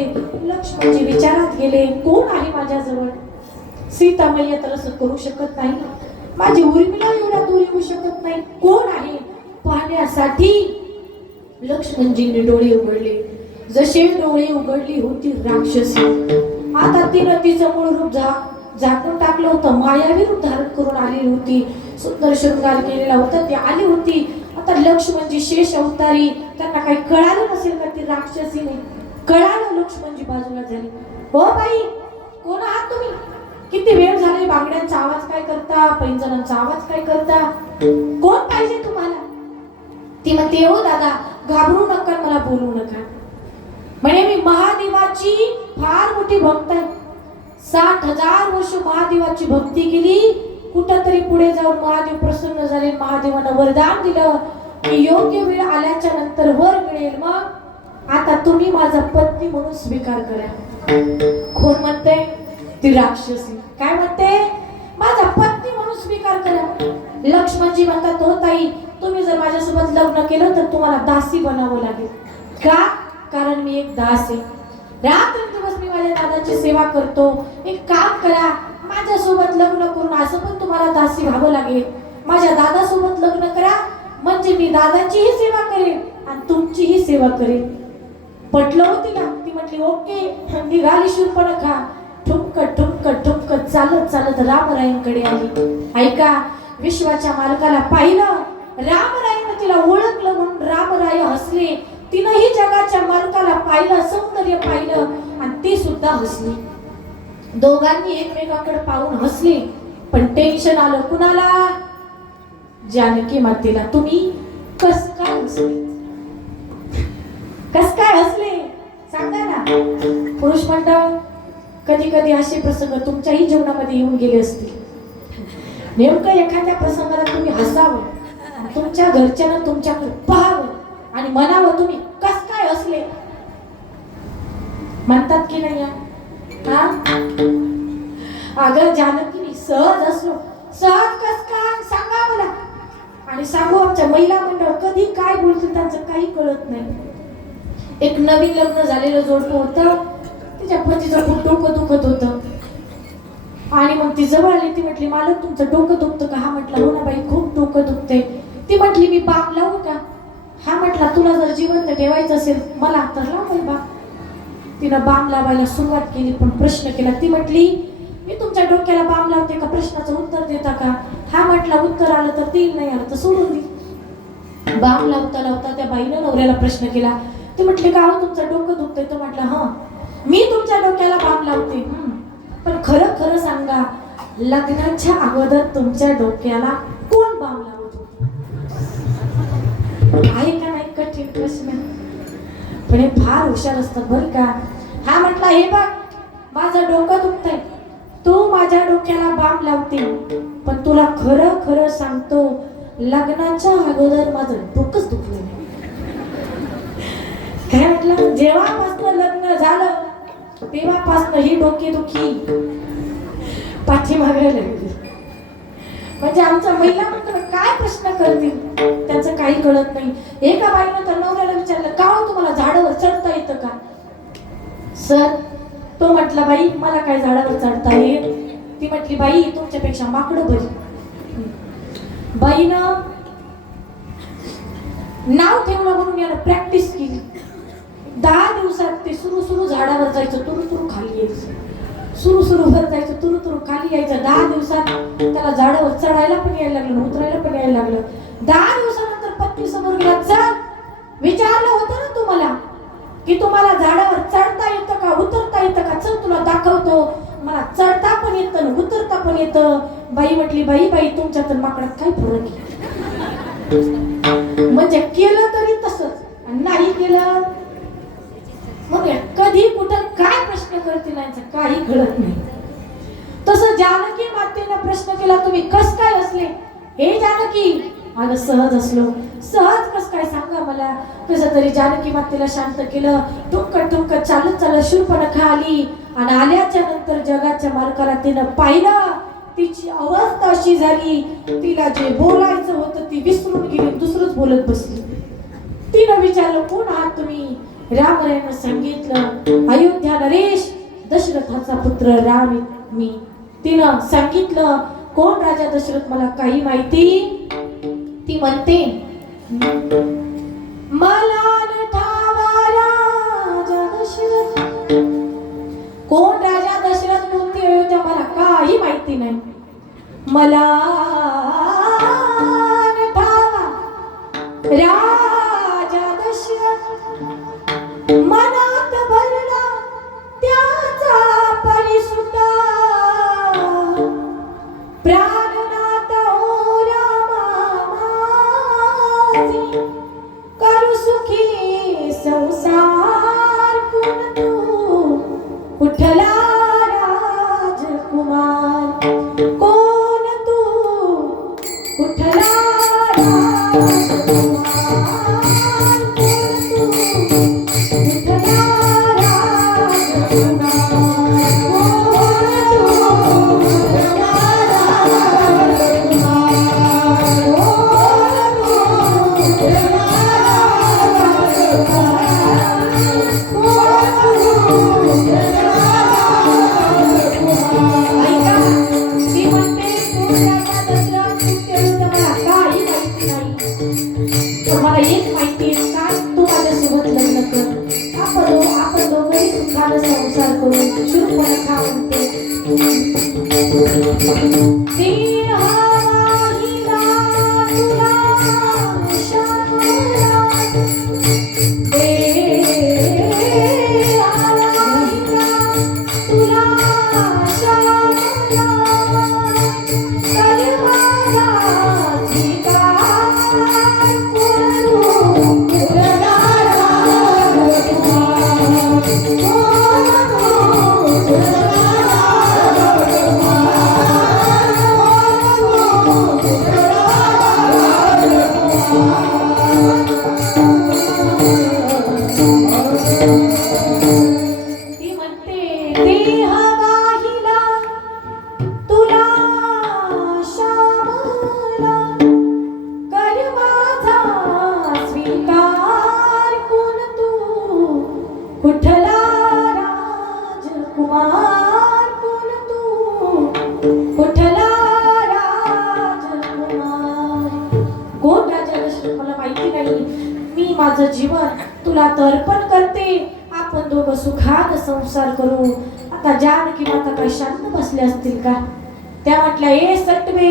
लक्ष्मणजी विचारात गेले, कोण आहे माझ्याजवळ? सीता मैया तर असं करू शकत नाही, माझी उर्मिला एवढ्या दूर येऊ शकत नाही, कोण आहे पाहण्यासाठी. लक्ष्मणजींनी डोळे उघडले. जसे डोळे उघडली होती राक्षसी, आता तिनं तिचं मूळ रूप झाकून टाकलं होतं, मायावी रूप धारण करून आलेली होती, सुंदर शृंगार केलेला होता, ती आली होती. आता लक्ष्मणजी शेष अवतारी, त्यांना काही कळालं नसेल का ती राक्षसीने. कळालं, लक्ष्मणजी बाजूला झाले. हो बाई, कोण आहात तुम्ही? किती वेळ झाले, बांगड्यांचा आवाज काय करता, पैंजणांचा आवाज काय करता, कोण पाहिजे तुम्हाला? ती म्हणते, हो दादा, घाबरू नका, मला बोलू नका. म्हणे, मी महादेवाची फार मोठी भक्त आहे. 60,000 वर्ष महादेवाची भक्ती केली. कुठंतरी पुढे जाऊन महादेव प्रसन्न झाले. महादेवानं वरदान दिलं की योग्य वेळ आल्याच्या नंतर वर मिळेल, मग आता तुम्ही माझा पत्नी म्हणून स्वीकार करा. कोण म्हणते? ती राक्षसी. काय म्हणते? माझा पत्नी म्हणून स्वीकार करा. लक्ष्मणजी म्हणतात, हो ताई, तुम्ही जर माझ्यासोबत लग्न केलं तर तुम्हाला दासी बनावं लागेल. का? कारण मी एक दास आहे. रात्रंदिवस मी माझ्या दादाची सेवा करतो. एक काम करा, माझ्यासोबत लग्न करून असं पण तुम्हाला दासी व्हावं लागेल. माझ्या दादासोबत लग्न करा, म्हणजे मी दादाचीही सेवा करेन आणि तुमचीही सेवा करेन. पटलं हो तिला. ती म्हटली, ओके. निघाली शूर्पणखा. ठुमकत ठुमकत ठुमकत चालत चालत रामरायांकडे आली. ऐका, विश्वाच्या मालकाला पाहिलं, रामरायानं तिला ओळखलं म्हणून रामराय हसले. तिनंही जगाच्या मालकाला पाहिलं, सौंदर्य पाहिलं आणि ती सुद्धा हसली. दोघांनी एकमेकांकडे पाहून हसले. पण टेन्शन आलं कुणाला? जानकी मातेला. तुम्ही कस काय हसले? कस काय हसले सांगा ना. पुरुष मंडळ, कधी कधी असे प्रसंग तुमच्याही जीवनामध्ये येऊन गेले असतील. नेमकं एखाद्या प्रसंगाला तुम्ही हसावं, तुमच्या घरच्यांना तुमच्याकडे पाहावं आणि म्हणावं, तुम्ही कस काय हसले म्हणतात की नाही? हा, अगं जानकी, सहज असलो. सहज कस काय सांगा मला. आणि सांगू, आमच्या महिला मंडळ कधी काय बोलतील त्यांचं काही कळत नाही. एक नवीन लग्न झालेलं जोडपं होतं. तिच्या पतीचं खूप डोकं दुखत होतं आणि मग ती जवळ आली. ती म्हटली, मालक तुमचं डोकं दुखतं का? हा म्हटलं, हो ना बाई, खूप डोकं दुखते. ती म्हटली, मी बाम लावू का? हा म्हटला, तुला जर जिवंत ठेवायचं असेल मला तर लाव बा. तिनं बाम लावायला सुरुवात केली, पण प्रश्न केला. ती म्हटली, मी तुमच्या डोक्याला बाम लावते का? प्रश्नाचं उत्तर देता का? हा म्हटला, उत्तर आलं तर देईल, नाही आलं तर सोडून दे. बाम लावता लावता त्या बाईनं नवऱ्याला प्रश्न केला. ती म्हटली, का हो तुमचं डोकं दुखतंय? तो म्हटला, हा, मी तुमच्या डोक्याला बाम लावते, पण खरं खरं सांगा, लग्नाच्या अगोदर तुमच्या डोक्याला कोण बाम लावत होतं? आहे का नाही कठीण प्रश्न? पण हे फार हुशार असतात बरं का. हा म्हटला, हे बघ, माझं डोकं दुखतंय, तू माझ्या डोक्याला बाम लावते, पण तुला खरं खरं सांगतो, लग्नाच्या अगोदर माझं डोकंच दुखलं नाही. काय म्हटलं? जेव्हापासून लग्न झालं तेव्हापासून ही डोकेदुखी पाठीमागे लागली. म्हणजे आमच्या महिला मंडळ काय प्रश्न करतील त्याचं काही कळत नाही. एका बाईनं तर नवऱ्याला विचारलं, का हो तुम्हाला झाडावर चढता येतं का? सर, तो म्हटला, बाई मला काय झाडावर चढता येईल? ती म्हटली, बाई तुमच्यापेक्षा माकडं बरी. बाईनं नाव ठेवलं म्हणून याला प्रॅक्टिस केली. 10 दिवसात ते सुरू झाडावर जायचं, तुरु खाली यायचं, सुरू वर जायचं, तुरु खाली यायचं. 10 दिवसात त्याला झाडावर चढायला पण यायला लागलं, उतरायला पण यायला लागलं. 10 दिवसानंतर पत्नी समोर गेला, चल, विचारलं होतं ना तुम्हाला की तुम्हाला झाडावर चढता येतं का, उतरता येतं का? चल तुला दाखवतो, मला चढता पण येतं ना उतरता पण येतं. बाई म्हटली, बाई तुमच्या तर माकडात काय फरक आहे? म्हणजे केलं तरी तसंच, नाही केलं मग कधी कुठं काय प्रश्न करतील यांचं काही कळत नाही. तसं जानकी मातेने प्रश्न केला, तुम्ही कस काय असले? हे जानकी, अगं सहज असलो. सहज कस काय सांगा मला. कसं तरी जानकी मातेला शांत केलं. ठुमकत चालत शूर्पणखा आली आणि आल्याच्या नंतर जगाच्या मालकाला तिनं पाहिलं. तिची अवस्था अशी झाली, तिला जे बोलायचं होतं ती विसरून गेली, दुसरंच बोलत बसली. तिनं विचारलं, कोण आहात तुम्ही? रामरायानं सांगितलं, अयोध्या नरेश दशरथाचा पुत्र राम मी. तिनं सांगितलं, कोण राजा दशरथ, मला काही माहिती. ती म्हणते, मला न ठावा राजा दशरथ. कोण राजा दशरथ कोणती अयोध्या मला काही माहिती नाही. मला न ठावा राजा दशरथ, मनात भरला त्याचा परिसुद्धा. प्राणनाथ हो रामा माझी, करू सुखी संसार कोण तू. कुठला राजकुमार कोण तू, कुठला राजकुमार कोण तू, कुठला संसार करून शूरपणखा म्हणते. माझं जीवन तुला अर्पण करते. आपण दोघं सुखाने संसार करू. आता जानकी माता काय शांत बसल्या असतील का? त्या म्हटल्या, ए सटवे,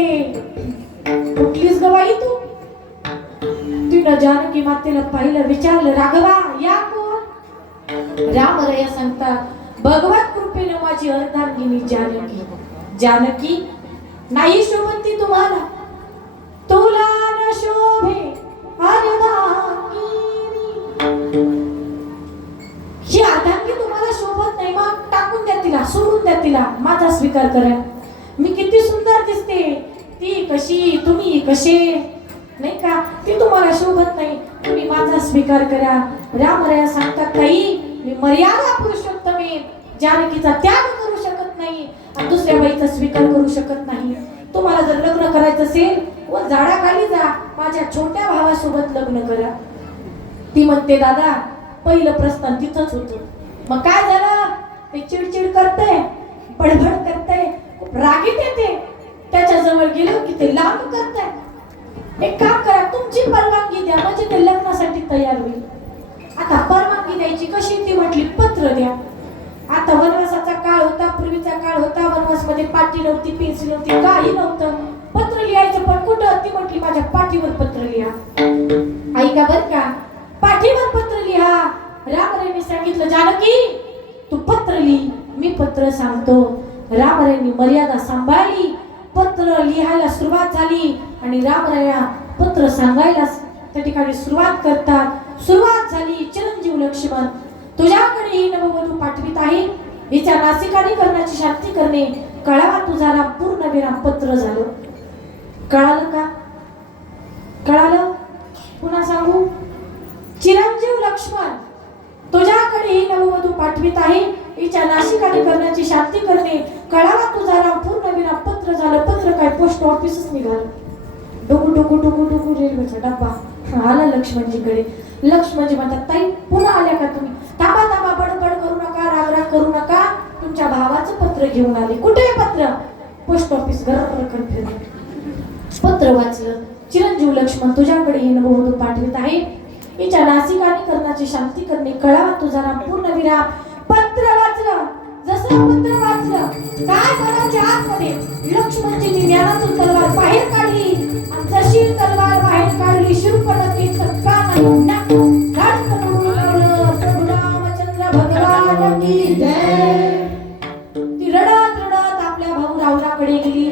कुठलीच गवाई तू? तिनं जानकी मातेला पाहिलं, विचारलं, राघवा या कोण? रामराया सांगतात, भगवत कृपेने माझी अर्धांगिनी जानकी. जानकी नाही शोभती तुम्हाला? तुला न शोभे अर्धांगिनी. ही अर्धांगी तुम्हाला शोभत नाही, मग टाकून द्या तिला, सोडून द्या तिला, माझा स्वीकार करा. मी किती सुंदर दिसते, ती कशी, तुम्ही कसे, नाही का? ती तुम्हाला शोभत नाही, तुम्ही माझा स्वीकार करा. रामराया सांगतात, ताई मी मर्यादा पुरुषोत्तम आहे, जानकीचा त्याग करू शकत नाही आणि दुसऱ्या बाईचा स्वीकार करू शकत नाही. तुम्हाला जर लग्न करायचं असेल व झाडाखाली जा, माझ्या छोट्या भावासोबत लग्न करा. ती म्हणते, दादा पहिलं प्रस्थान तिथंच होतं, मग काय झालं? ते चिडचिड करते, बडबड करते, रागीत येते. त्याच्या जवळ गेलो की ते लांब करते. एक काम करा, तुमची परवानगी द्या म्हणजे ते लग्नासाठी तयार होईल. आता परवानगी द्यायची कशी? ती म्हटली, पत्र द्या. आता वनवासाचा काळ होता, पूर्वीचा काळ होता, वनवासमध्ये पाटी नव्हती, पेन्सिल नव्हती, काही नव्हतं. पत्र लिहायचं पण कुठं? ती म्हटली, माझ्या पाठीवर पत्र लिहा. ऐका बर का, पाठीवर पत्र लिहा. रामरायांनी सांगितलं, जानकी तू पत्र लिही, मी पत्र सांगतो. रामरायांनी मर्यादा सांभाळली, पत्र लिहायला सुरुवात झाली आणि रामराया पत्र सांगायला त्या ठिकाणी सुरुवात करतात. सुरुवात झाली. चिरंजीव लक्ष्मण, तुझ्याकडे ही नववधू पाठवित आहे, हिच्या नासिकाने करण्याची शांती करणे. कळावा तुझा राम पूर्ण विराम. पत्र झालं. कळालं का? कळालं? पुन्हा सांगू. चिरंजीव लक्ष्मण, तुझ्याकडे ही नववधू पाठवित आहे, हिच्या नाशिकाने करण्याची शांती करणे. कळावा तुझा राम पूर्ण विराम. पत्र पत्र झालं. पत्र काय पोस्ट ऑफिसच निघालं. डुकू डुकू डुकू डुकू रेल्वेचा डब्बा आला लक्ष्मणजीकडे. लक्ष्मणजी म्हणतात, ताई पुन्हा आल्या का तुम्ही? थांबा थांबा, बडबड करू नका, रागराग करू नका, तुमच्या भावाचं पत्र घेऊन आले. कुठे आहे पत्र? Post office. घर फिरलं, पत्र वाचलं. चिरंजीव लक्ष्मण तुझ्याकडे येणं बहु पाठवित आहे. हिच्या नासिकाने कर्णाची शांती करणे, कळावा तुझा राम पूर्ण विराम. पत्र वाचलं. जसं पत्र वाचलं, काय मनाच्या आतमध्ये लक्ष्मणजींनी ज्ञानातून तलवार बाहेर काढली. आणि जशी तलवार बाहेर काढली, शूर्पणखेचं कान नाक धडकन उडून लावलं. प्रभू रामचंद्र भगवान की जय. ती रडत रडत आपल्या भाऊ रावणाकडे गेली.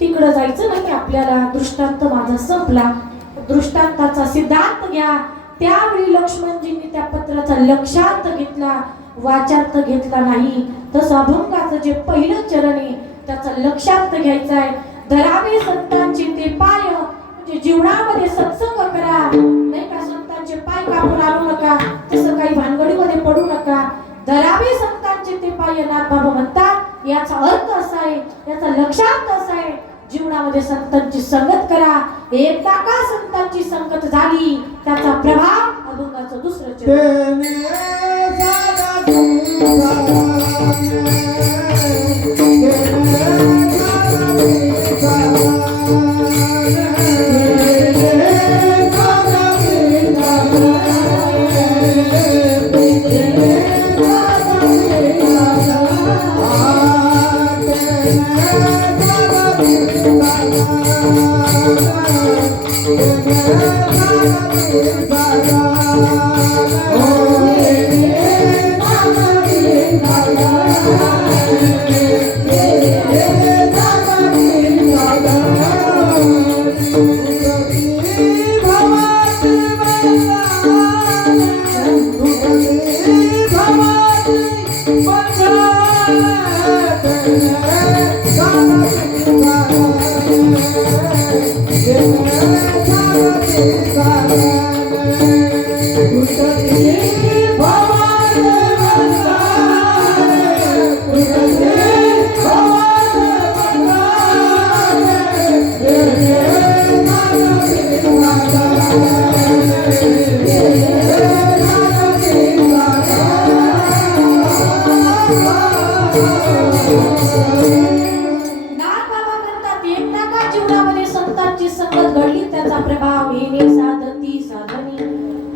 तिकडं जायचं नाही आपल्याला. दृष्टांत माझा संपला. दृष्टांताचा सिद्धांत घ्या. त्यावेळी लक्ष्मणजींनी त्या पत्राचा लक्षार्थ घेतला, वाचार्थ घेतला नाही. तसं अभंगाचं जे पहिलं चरण आहे त्याचा लक्षार्थ घ्यायचा आहे. धरावे संतांचे ते पाय, म्हणजे जीवनामध्ये सत्संग करा. नाही का, संतांचे पाय कापून आणू नका, तसं काही भानगडीमध्ये पडू नका. धरावे संतांचे ते पाय नाथबाबा म्हणतात. याचा अर्थ असा आहे, याचा लक्षार्थ असा आहे, जीवनामध्ये संतांची संगत करा. एकदा का संतांची संगत झाली त्याचा प्रभाव अभंगाचं दुसरं चरण.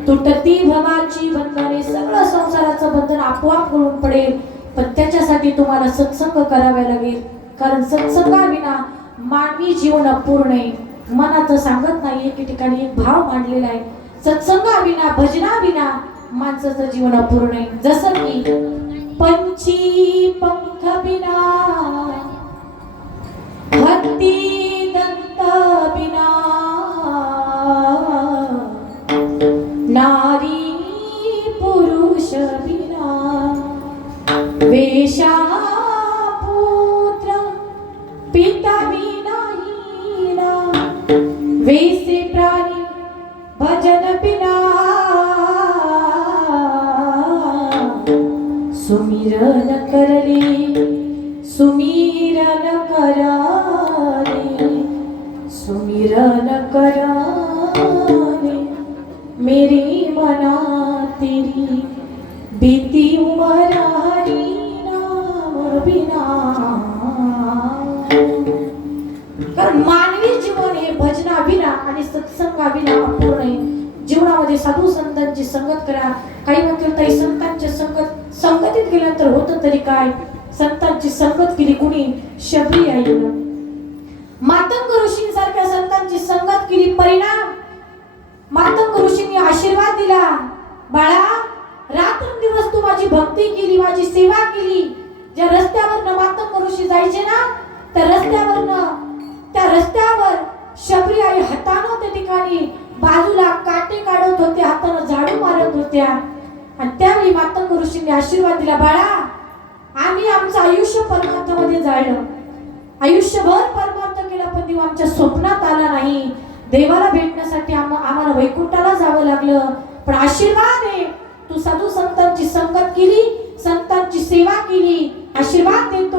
तुटती भवाची बंधने, सगळं संसाराचं बंधन आपोआप गळून पडेल. पण त्याच्यासाठी तुम्हाला सत्संग करावा लागेल. कारण सत्संगाविना मानवी जीवन अपूर्ण आहे. मनाचं सांगत नाही, एके ठिकाणी एक भाव मांडलेला आहे, सत्संगाविना भजनाविना माणसाचं जीवन अपूर्ण आहे. जसं की पंछी पंख बिना, हत्ती दंत बिना, नारी पुरुष बिना, वेशा पुत्र पिता बिना हीना, वैसे प्राणी भजन बिना, सुमिरन करले सुमिरन कराले, सुमिरन कराले मेरी मना तेरी, बीती उमरारी नाम बिना. कारण मानवी जीवन हे भजनाविना आणि सत्संगाविना अपूर्ण आहे. जीवनामध्ये साधू संतांची संगत करा. काही म्हणतील ताई संतांच्या संगतीत गेल्यानंतर होतं तरी काय? संतांची संगत केली कुणी? शबरी आईनं. मातंग ऋषींसारख्या संतांची संगत केली, परिणाम मातंग ऋषींनी आशीर्वाद दिला, बाळा रात्रंदिवस तू माझी भक्ती केली, माझी सेवा केली. ज्या रस्त्यावरनं मातंग ऋषी जायचे ना, त्या रस्त्यावर शबरी आई हातानं त्या ठिकाणी बाजूला काटे काढत होते, हातानं झाडू मारत होत्या. आणि त्यावेळी मातंग ऋषींनी आशीर्वाद दिला, बाळा आम्ही आमचं आयुष्य परमार्थामध्ये जाळलं, आयुष्यभर परमार्थ केला, पण देव आमच्या स्वप्नात आला नाही. देवाला भेटण्यासाठी आम्हाला वैकुंठाला जावं लागलं. पण आशीर्वाद आहे, तू साधू संतांची संगत केली, संतांची सेवा केली. आशीर्वाद देतो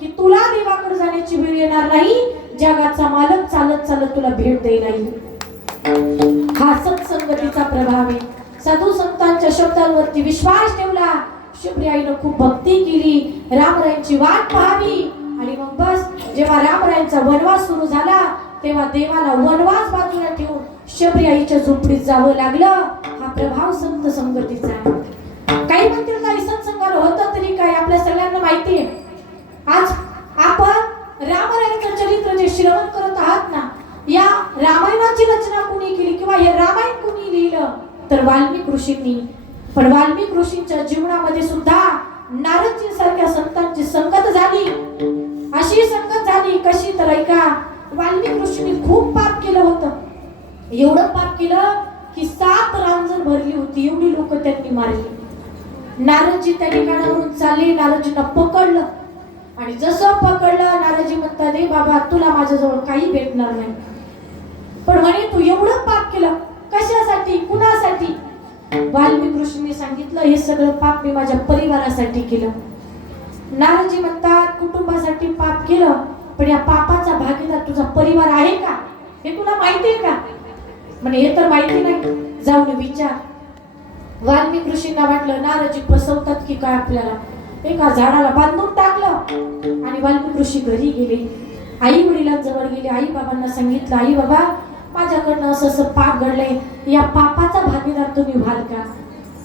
की तुला देवाकडे जाण्याची वेळ येणार नाही, जगाचा मालक चालत चालत तुला भेट देईल नाही. हा सत्संगतीचा प्रभाव आहे. साधू संतांच्या शब्दांवरती विश्वास ठेवला. शुभ्राईनं खूप भक्ती केली, रामरायांची वाट पाहावी. आणि मग बस जेव्हा रामरायांचा वनवास सुरू झाला तेव्हा देवाला वनवास बाजूला ठेवून शबरी झोपडीत जावं लागलं. हा प्रभाव संत संगतीचा आहे. काही म्हणतील काही सत्संगाला होतं तरी काय, आपल्या सगळ्यांना माहिती आहे. आज आपण रामरायांचं चरित्र जे श्रवण करत आहात ना, या रामायणाची रचना कुणी केली किंवा हे रामायण कुणी लिहिलं तर वाल्मिक ऋषींनी. पण वाल्मिक ऋषींच्या जीवनामध्ये सुद्धा नारदजी सारख्या संतांची संगत झाली. अशी संगत झाली कशी तर ऐका, वाल्मिक ऋषींनी खूप पाप केलं होतं. एवढं पाप केलं की 7 रांजण भरली होती, एवढी लोक त्यांनी मारली. नारदजी त्या ठिकाणावरून चालले, नारदजींना पकडलं. आणि जसं पकडलं नारदजी म्हणतात, "ए बाबा, तुला माझ्याजवळ काही भेटणार नाही." पण म्हणे तू एवढं पाप केलं कशासाठी, कुणासाठी? वाल्मिक ऋषींनी सांगितलं, हे सगळं पाप मी माझ्या परिवारासाठी केलं. नारदजी म्हणतात, कुटुंबासाठी पाप केलं, पण या पापाचा भागीदार तुझा परिवार आहे का, हे तुला माहिती आहे का? म्हणे हे तर माहिती नाही, जाऊन विचार. वाल्मिक ऋषींना वाटलं नारदजी फसवतात की काय आपल्याला. एका झाडाला बांधून टाकलं आणि वाल्मिक ऋषी घरी गेले. आई वडिलांजवळ गेले, आई बाबांना सांगितलं, आई बाबा, माझ्याकडनं असं असं पाप घडलंय, या पापाचा भागीदार तुम्ही व्हाल का?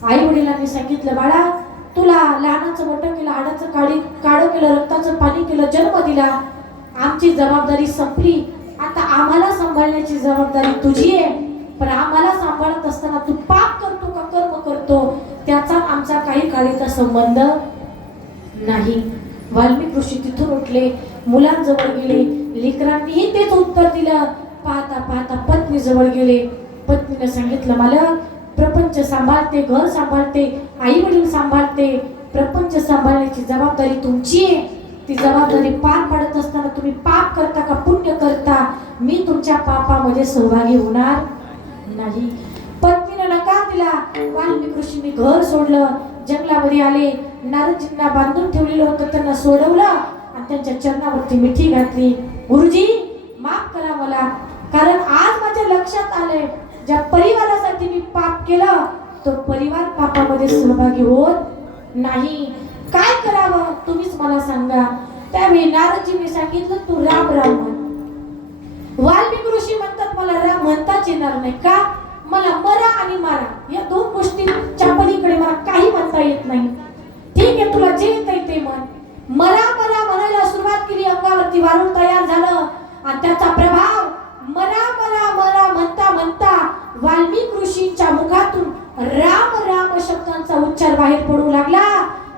आई वडिलांनी सांगितलं, बाळा, तुला लहानाचं मोठं केलं, हाडाचं काळं केलं, रक्ताचं पाणी केलं, जन्म दिला, आमची जबाबदारी संपली. आता आम्हाला सांभाळण्याची जबाबदारी तुझी आहे. पण आम्हाला सांभाळत असताना तू पाप करतो का कर्म करतो त्याचा आमचा काही काळीचा संबंध नाही. वाल्मिक ऋषी तिथून उठले, मुलांजवळ गेले, लेकरांनीही तेच उत्तर दिलं. पाहता पाहता पत्नी जवळ गेले. पत्नीने सांगितलं, मालक, प्रपंच सांभाळते, घर सांभाळते, आई वडील सांभाळते, प्रपंच सांभाळण्याची जबाबदारी तुमची आहे. ती जबाबदारी पार पाडत असताना तुम्ही पाप करता का पुण्य करता, मी तुमच्या पापामध्ये सहभागी होणार नाही. पत्नीने नकार दिला. वाल्मिक ऋषींनी घर सोडलं, जंगलामध्ये आले. नारदजींना बांधून ठेवलेलं होतं त्यांना सोडवलं आणि त्यांच्या चरणावरती मिठी घातली. गुरुजी, माफ करा मला, कारण आज माझ्या लक्षात आलंय, ज्या परिवारासाठी मी पाप केलं तो परिवार पापामध्ये सहभागी होत नाही. काय करावं तुम्हीच मला सांगा. त्यावेळी नारदजींनी सांगितलं, तू राम राम म्हण. वाल्मिक ऋषी म्हणतात, मला राम म्हणताच येणार नाही का, मला मरा आणि मारा या 2 गोष्टींच्या पलीकडे मला काही म्हणता येत नाही. ठीक आहे, तुला जे येतंय ते म्हण. मरा मरा म्हणायला सुरुवात केली, अंगावरती वारुळ तयार झालं आणि त्याचा प्रभाव मरा मरा मरा म्हणता म्हणता वाल्मिक ऋषींच्या मुखातून राम राम शब्दांचा उच्चार बाहेर पडू लागला.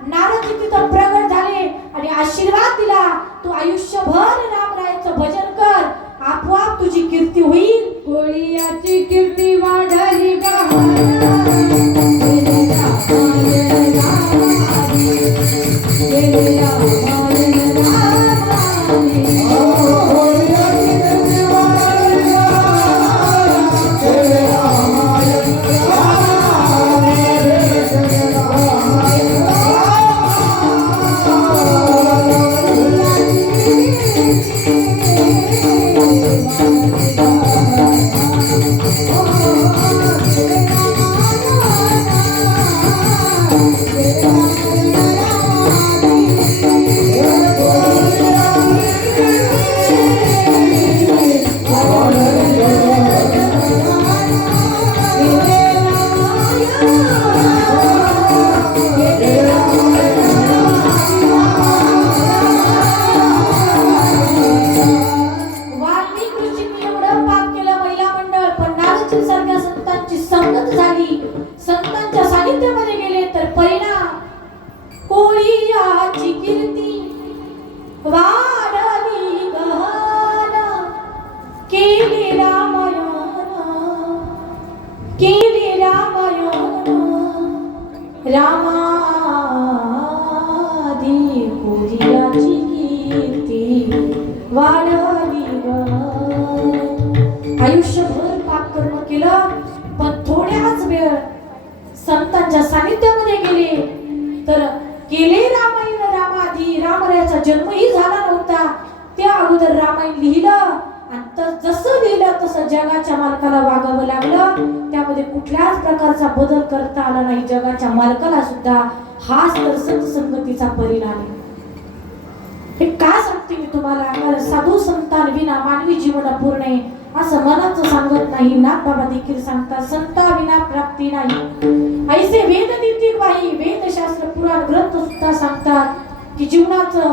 नारदजी तिथं प्रगट झाले आणि आशीर्वाद दिला, तू आयुष्यभर रामरायाचं भजन कर, आपोआप तुझी कीर्ती होईल. कोळियाची कीर्ती वाढली आयुष्यभर पाप कर्म केलं, पण थोड्याच वेळ संतांच्या सानिध्यामध्ये गेले तर केले रामायण रामाधी. रामरायाचा जन्मही झाला नव्हता, त्या अगोदर रामायण लिहिलं आणि जसं लिहिलं तसं जगाच्या मालकाला वागावं लागलं. त्यामध्ये कुठल्याच प्रकारचा बदल करता आला नाही. जगाच्या मालकाला सुद्धा हाच तर सत्संगतीचा परिणाम आहे. हे का सांगते मी तुम्हाला? कारण साधू संतान विना मानवी जीवन अपूर्ण आहे असं मनाचं सांगत नाही. नाथ बाबा देखील सांगतात, संता विना प्राप्ती नाही. ऐसे वेद देखील वाही, वेदशास्त्र पुराण ग्रंथ सुद्धा सांगतात की जीवनाचं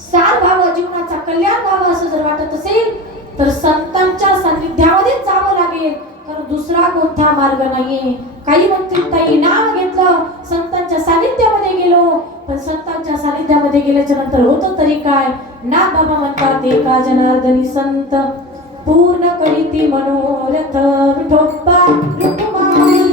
सार व्हावं, जीवनाचा कल्याण व्हावं असं जर वाटत असेल तर संतांच्या सान्निध्यामध्येच जावं लागेल. कारण दुसरा कोणता मार्ग नाहीये. काही म्हणतील ताई नाव घेतलं, संतांच्या सानिध्यामध्ये गेलो, पण संतांच्या सानिध्यामध्ये गेल्याच्या नंतर होतं तरी काय? नाथ बाबा म्हणतात, एका जनार्दनी संत पूर्ण करीती मनोरथ, विठोबा रुक्माई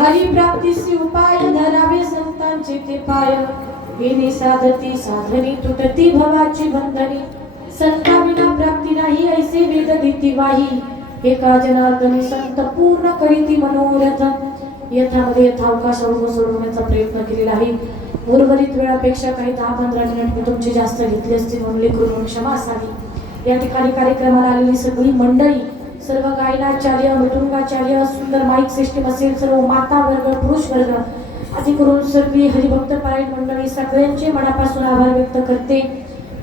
हरिप्राप्तीसी उपाय धरावे संतांचे ते पाय. येणे साधती साधनी तुटती भवाची बंधनी. संता विना प्राप्ती नाही ऐसे वेद देती वाही. एका जनार्दनी संत पूर्ण करीती मनोरथ. यथामध्ये यथावकाश सोडवण्याचा प्रयत्न केलेला आहे. उर्वरित वेळापेक्षा काही 10-15 मिनिट मी तुमचे जास्त घेतले असतील म्हणून लेकरून क्षमा असावी. या ठिकाणी कार्यक्रमाला आलेली सगळी मंडळी, सर्व गायनाचार्य, मृदुंगाचार्य, सुंदर माईक सिस्टीम असेल, सर्व माता वर्ग, पुरुष वर्ग, आदी करून सर्व हरिभक्त पारायण मंडळी सगळ्यांचे मनापासून आभार व्यक्त करते.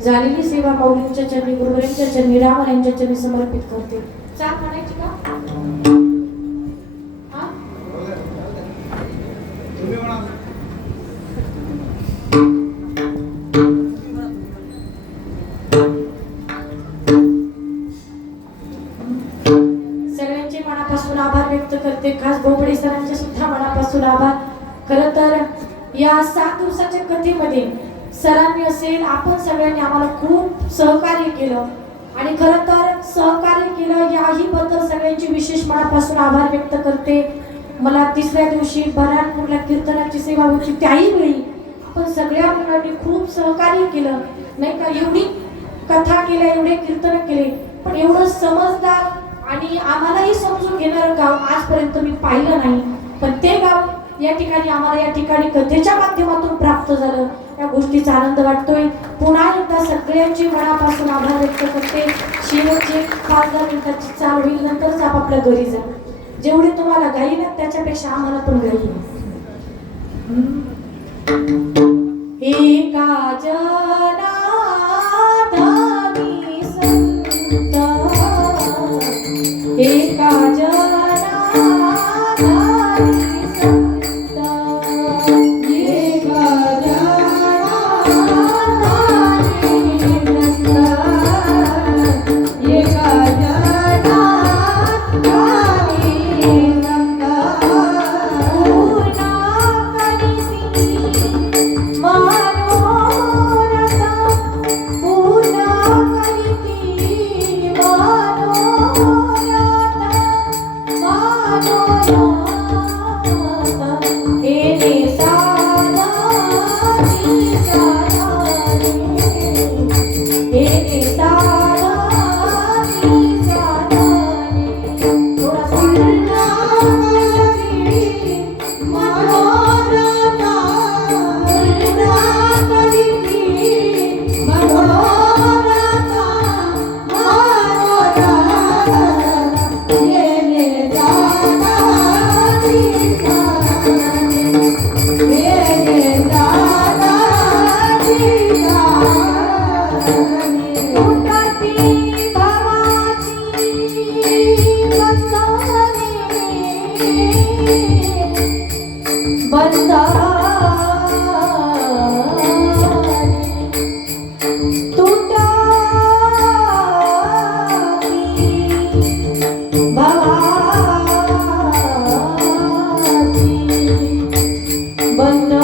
झालेली सेवा माऊलींच्या चरणी, गुरुवरांच्या चरणी, रामन यांच्या चरणी समर्पित करते. चाल म्हणायची का? सगळ्यांचे मनापासून आभार व्यक्त करते. खास बोबडे सरांचे सुद्धा मनापासून आभार. खरं तर या 7 दिवसाच्या कथेमध्ये सरांनी असेल, आपण सगळ्यांनी आम्हाला खूप सहकार्य केलं आणि खरं तर सहकार्य केलं याही बद्दल सगळ्यांची विशेष मनापासून आभार व्यक्त करते. मला 3ऱ्या दिवशी बऱ्हाणपूरला कीर्तनाची सेवा होती, त्याही वेळी आपण सगळ्या मुलांनी खूप सहकार्य केलं नाही का. एवढी कथा केल्या, एवढे कीर्तन केले, पण एवढं समजदार आणि आम्हालाही समजून घेणारं गाव आजपर्यंत मी पाहिलं नाही. पण ते गाव या ठिकाणी आम्हाला या ठिकाणी कथेच्या माध्यमातून प्राप्त झालं. या गोष्टीचा आनंद वाटतोय. पुन्हा एकदा सगळ्यांची मनापासून आभार व्यक्त करते. शेवटचे 5-10 मिनिटाची चाल होईल, नंतरच आपापल्या घरी जा. जेवढे तुम्हाला घाई ना त्याच्यापेक्षा आम्हाला पण घाई आहे. एका जनार्दनी संत, एका जनार्दनी संत, एका जनार्दनी संत, एका जनार्दनी संत, पूर्ण करीती मनोरथ, पूर्ण करीती मनोरथ, येणे साधती साधनी, येणे साधती साधनी. थोडासा मनोरथ, पूर्ण करीती मनोरथ, मनोरथ, येणे साधती साधनी, येणे साधती साधनी. तुटती भवाची बंधने, तुटती भवाची बंधने.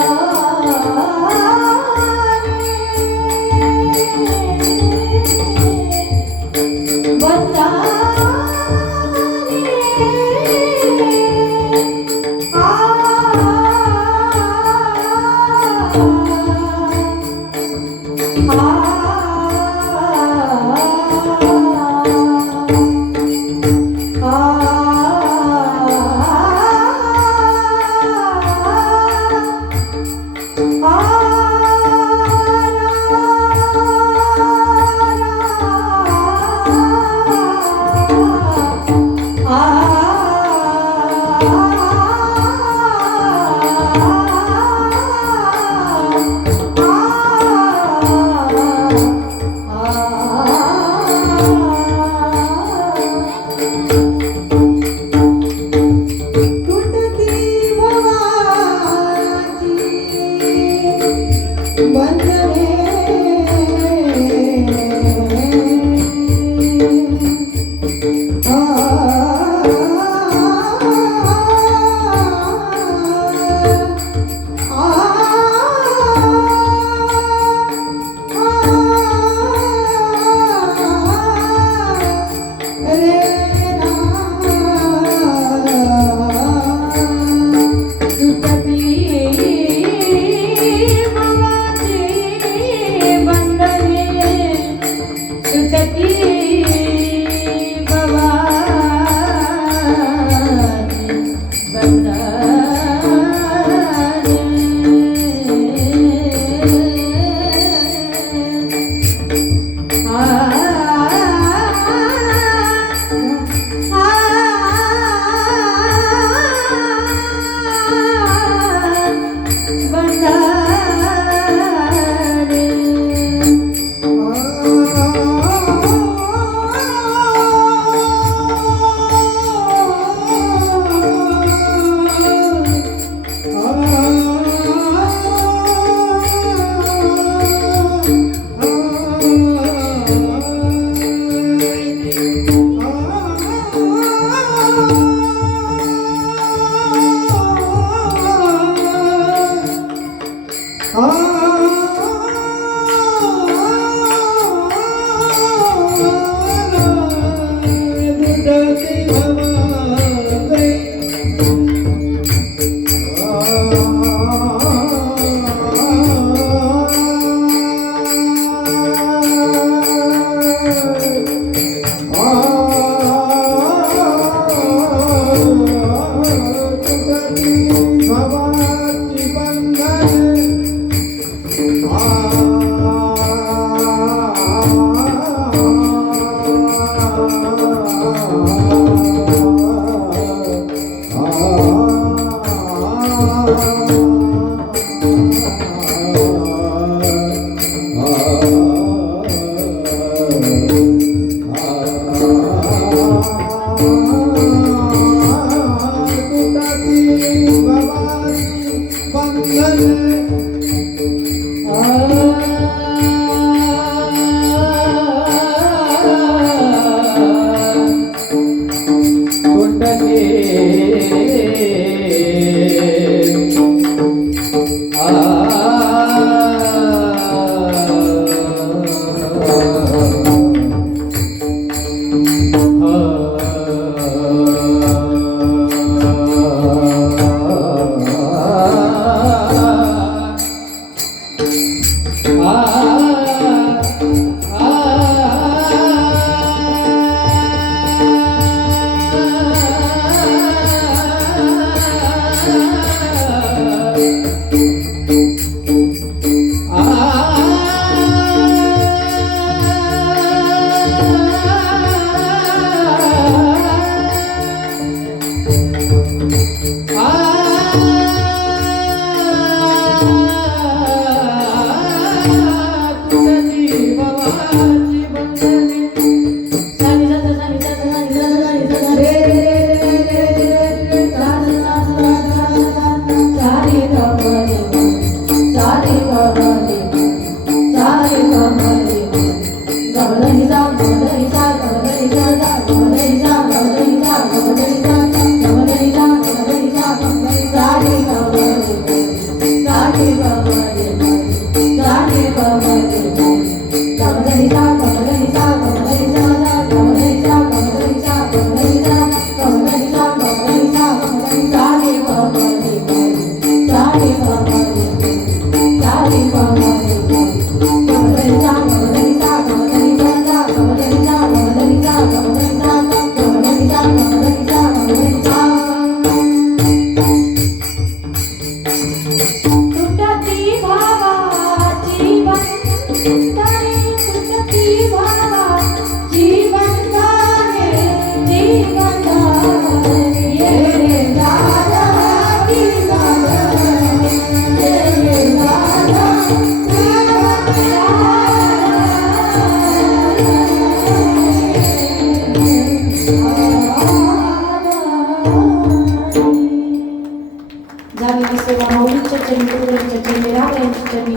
यांच्या चरणी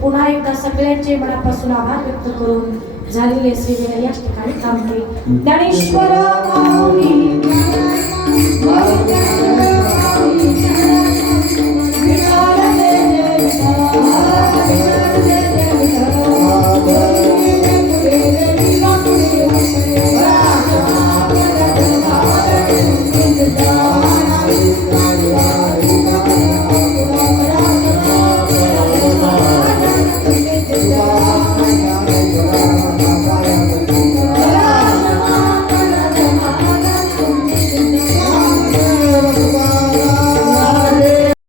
पुन्हा एकदा सगळ्यांचे मनापासून आभार व्यक्त करून झालेले सेवेला याच ठिकाणी थांबते. ज्ञानेश्वर माऊली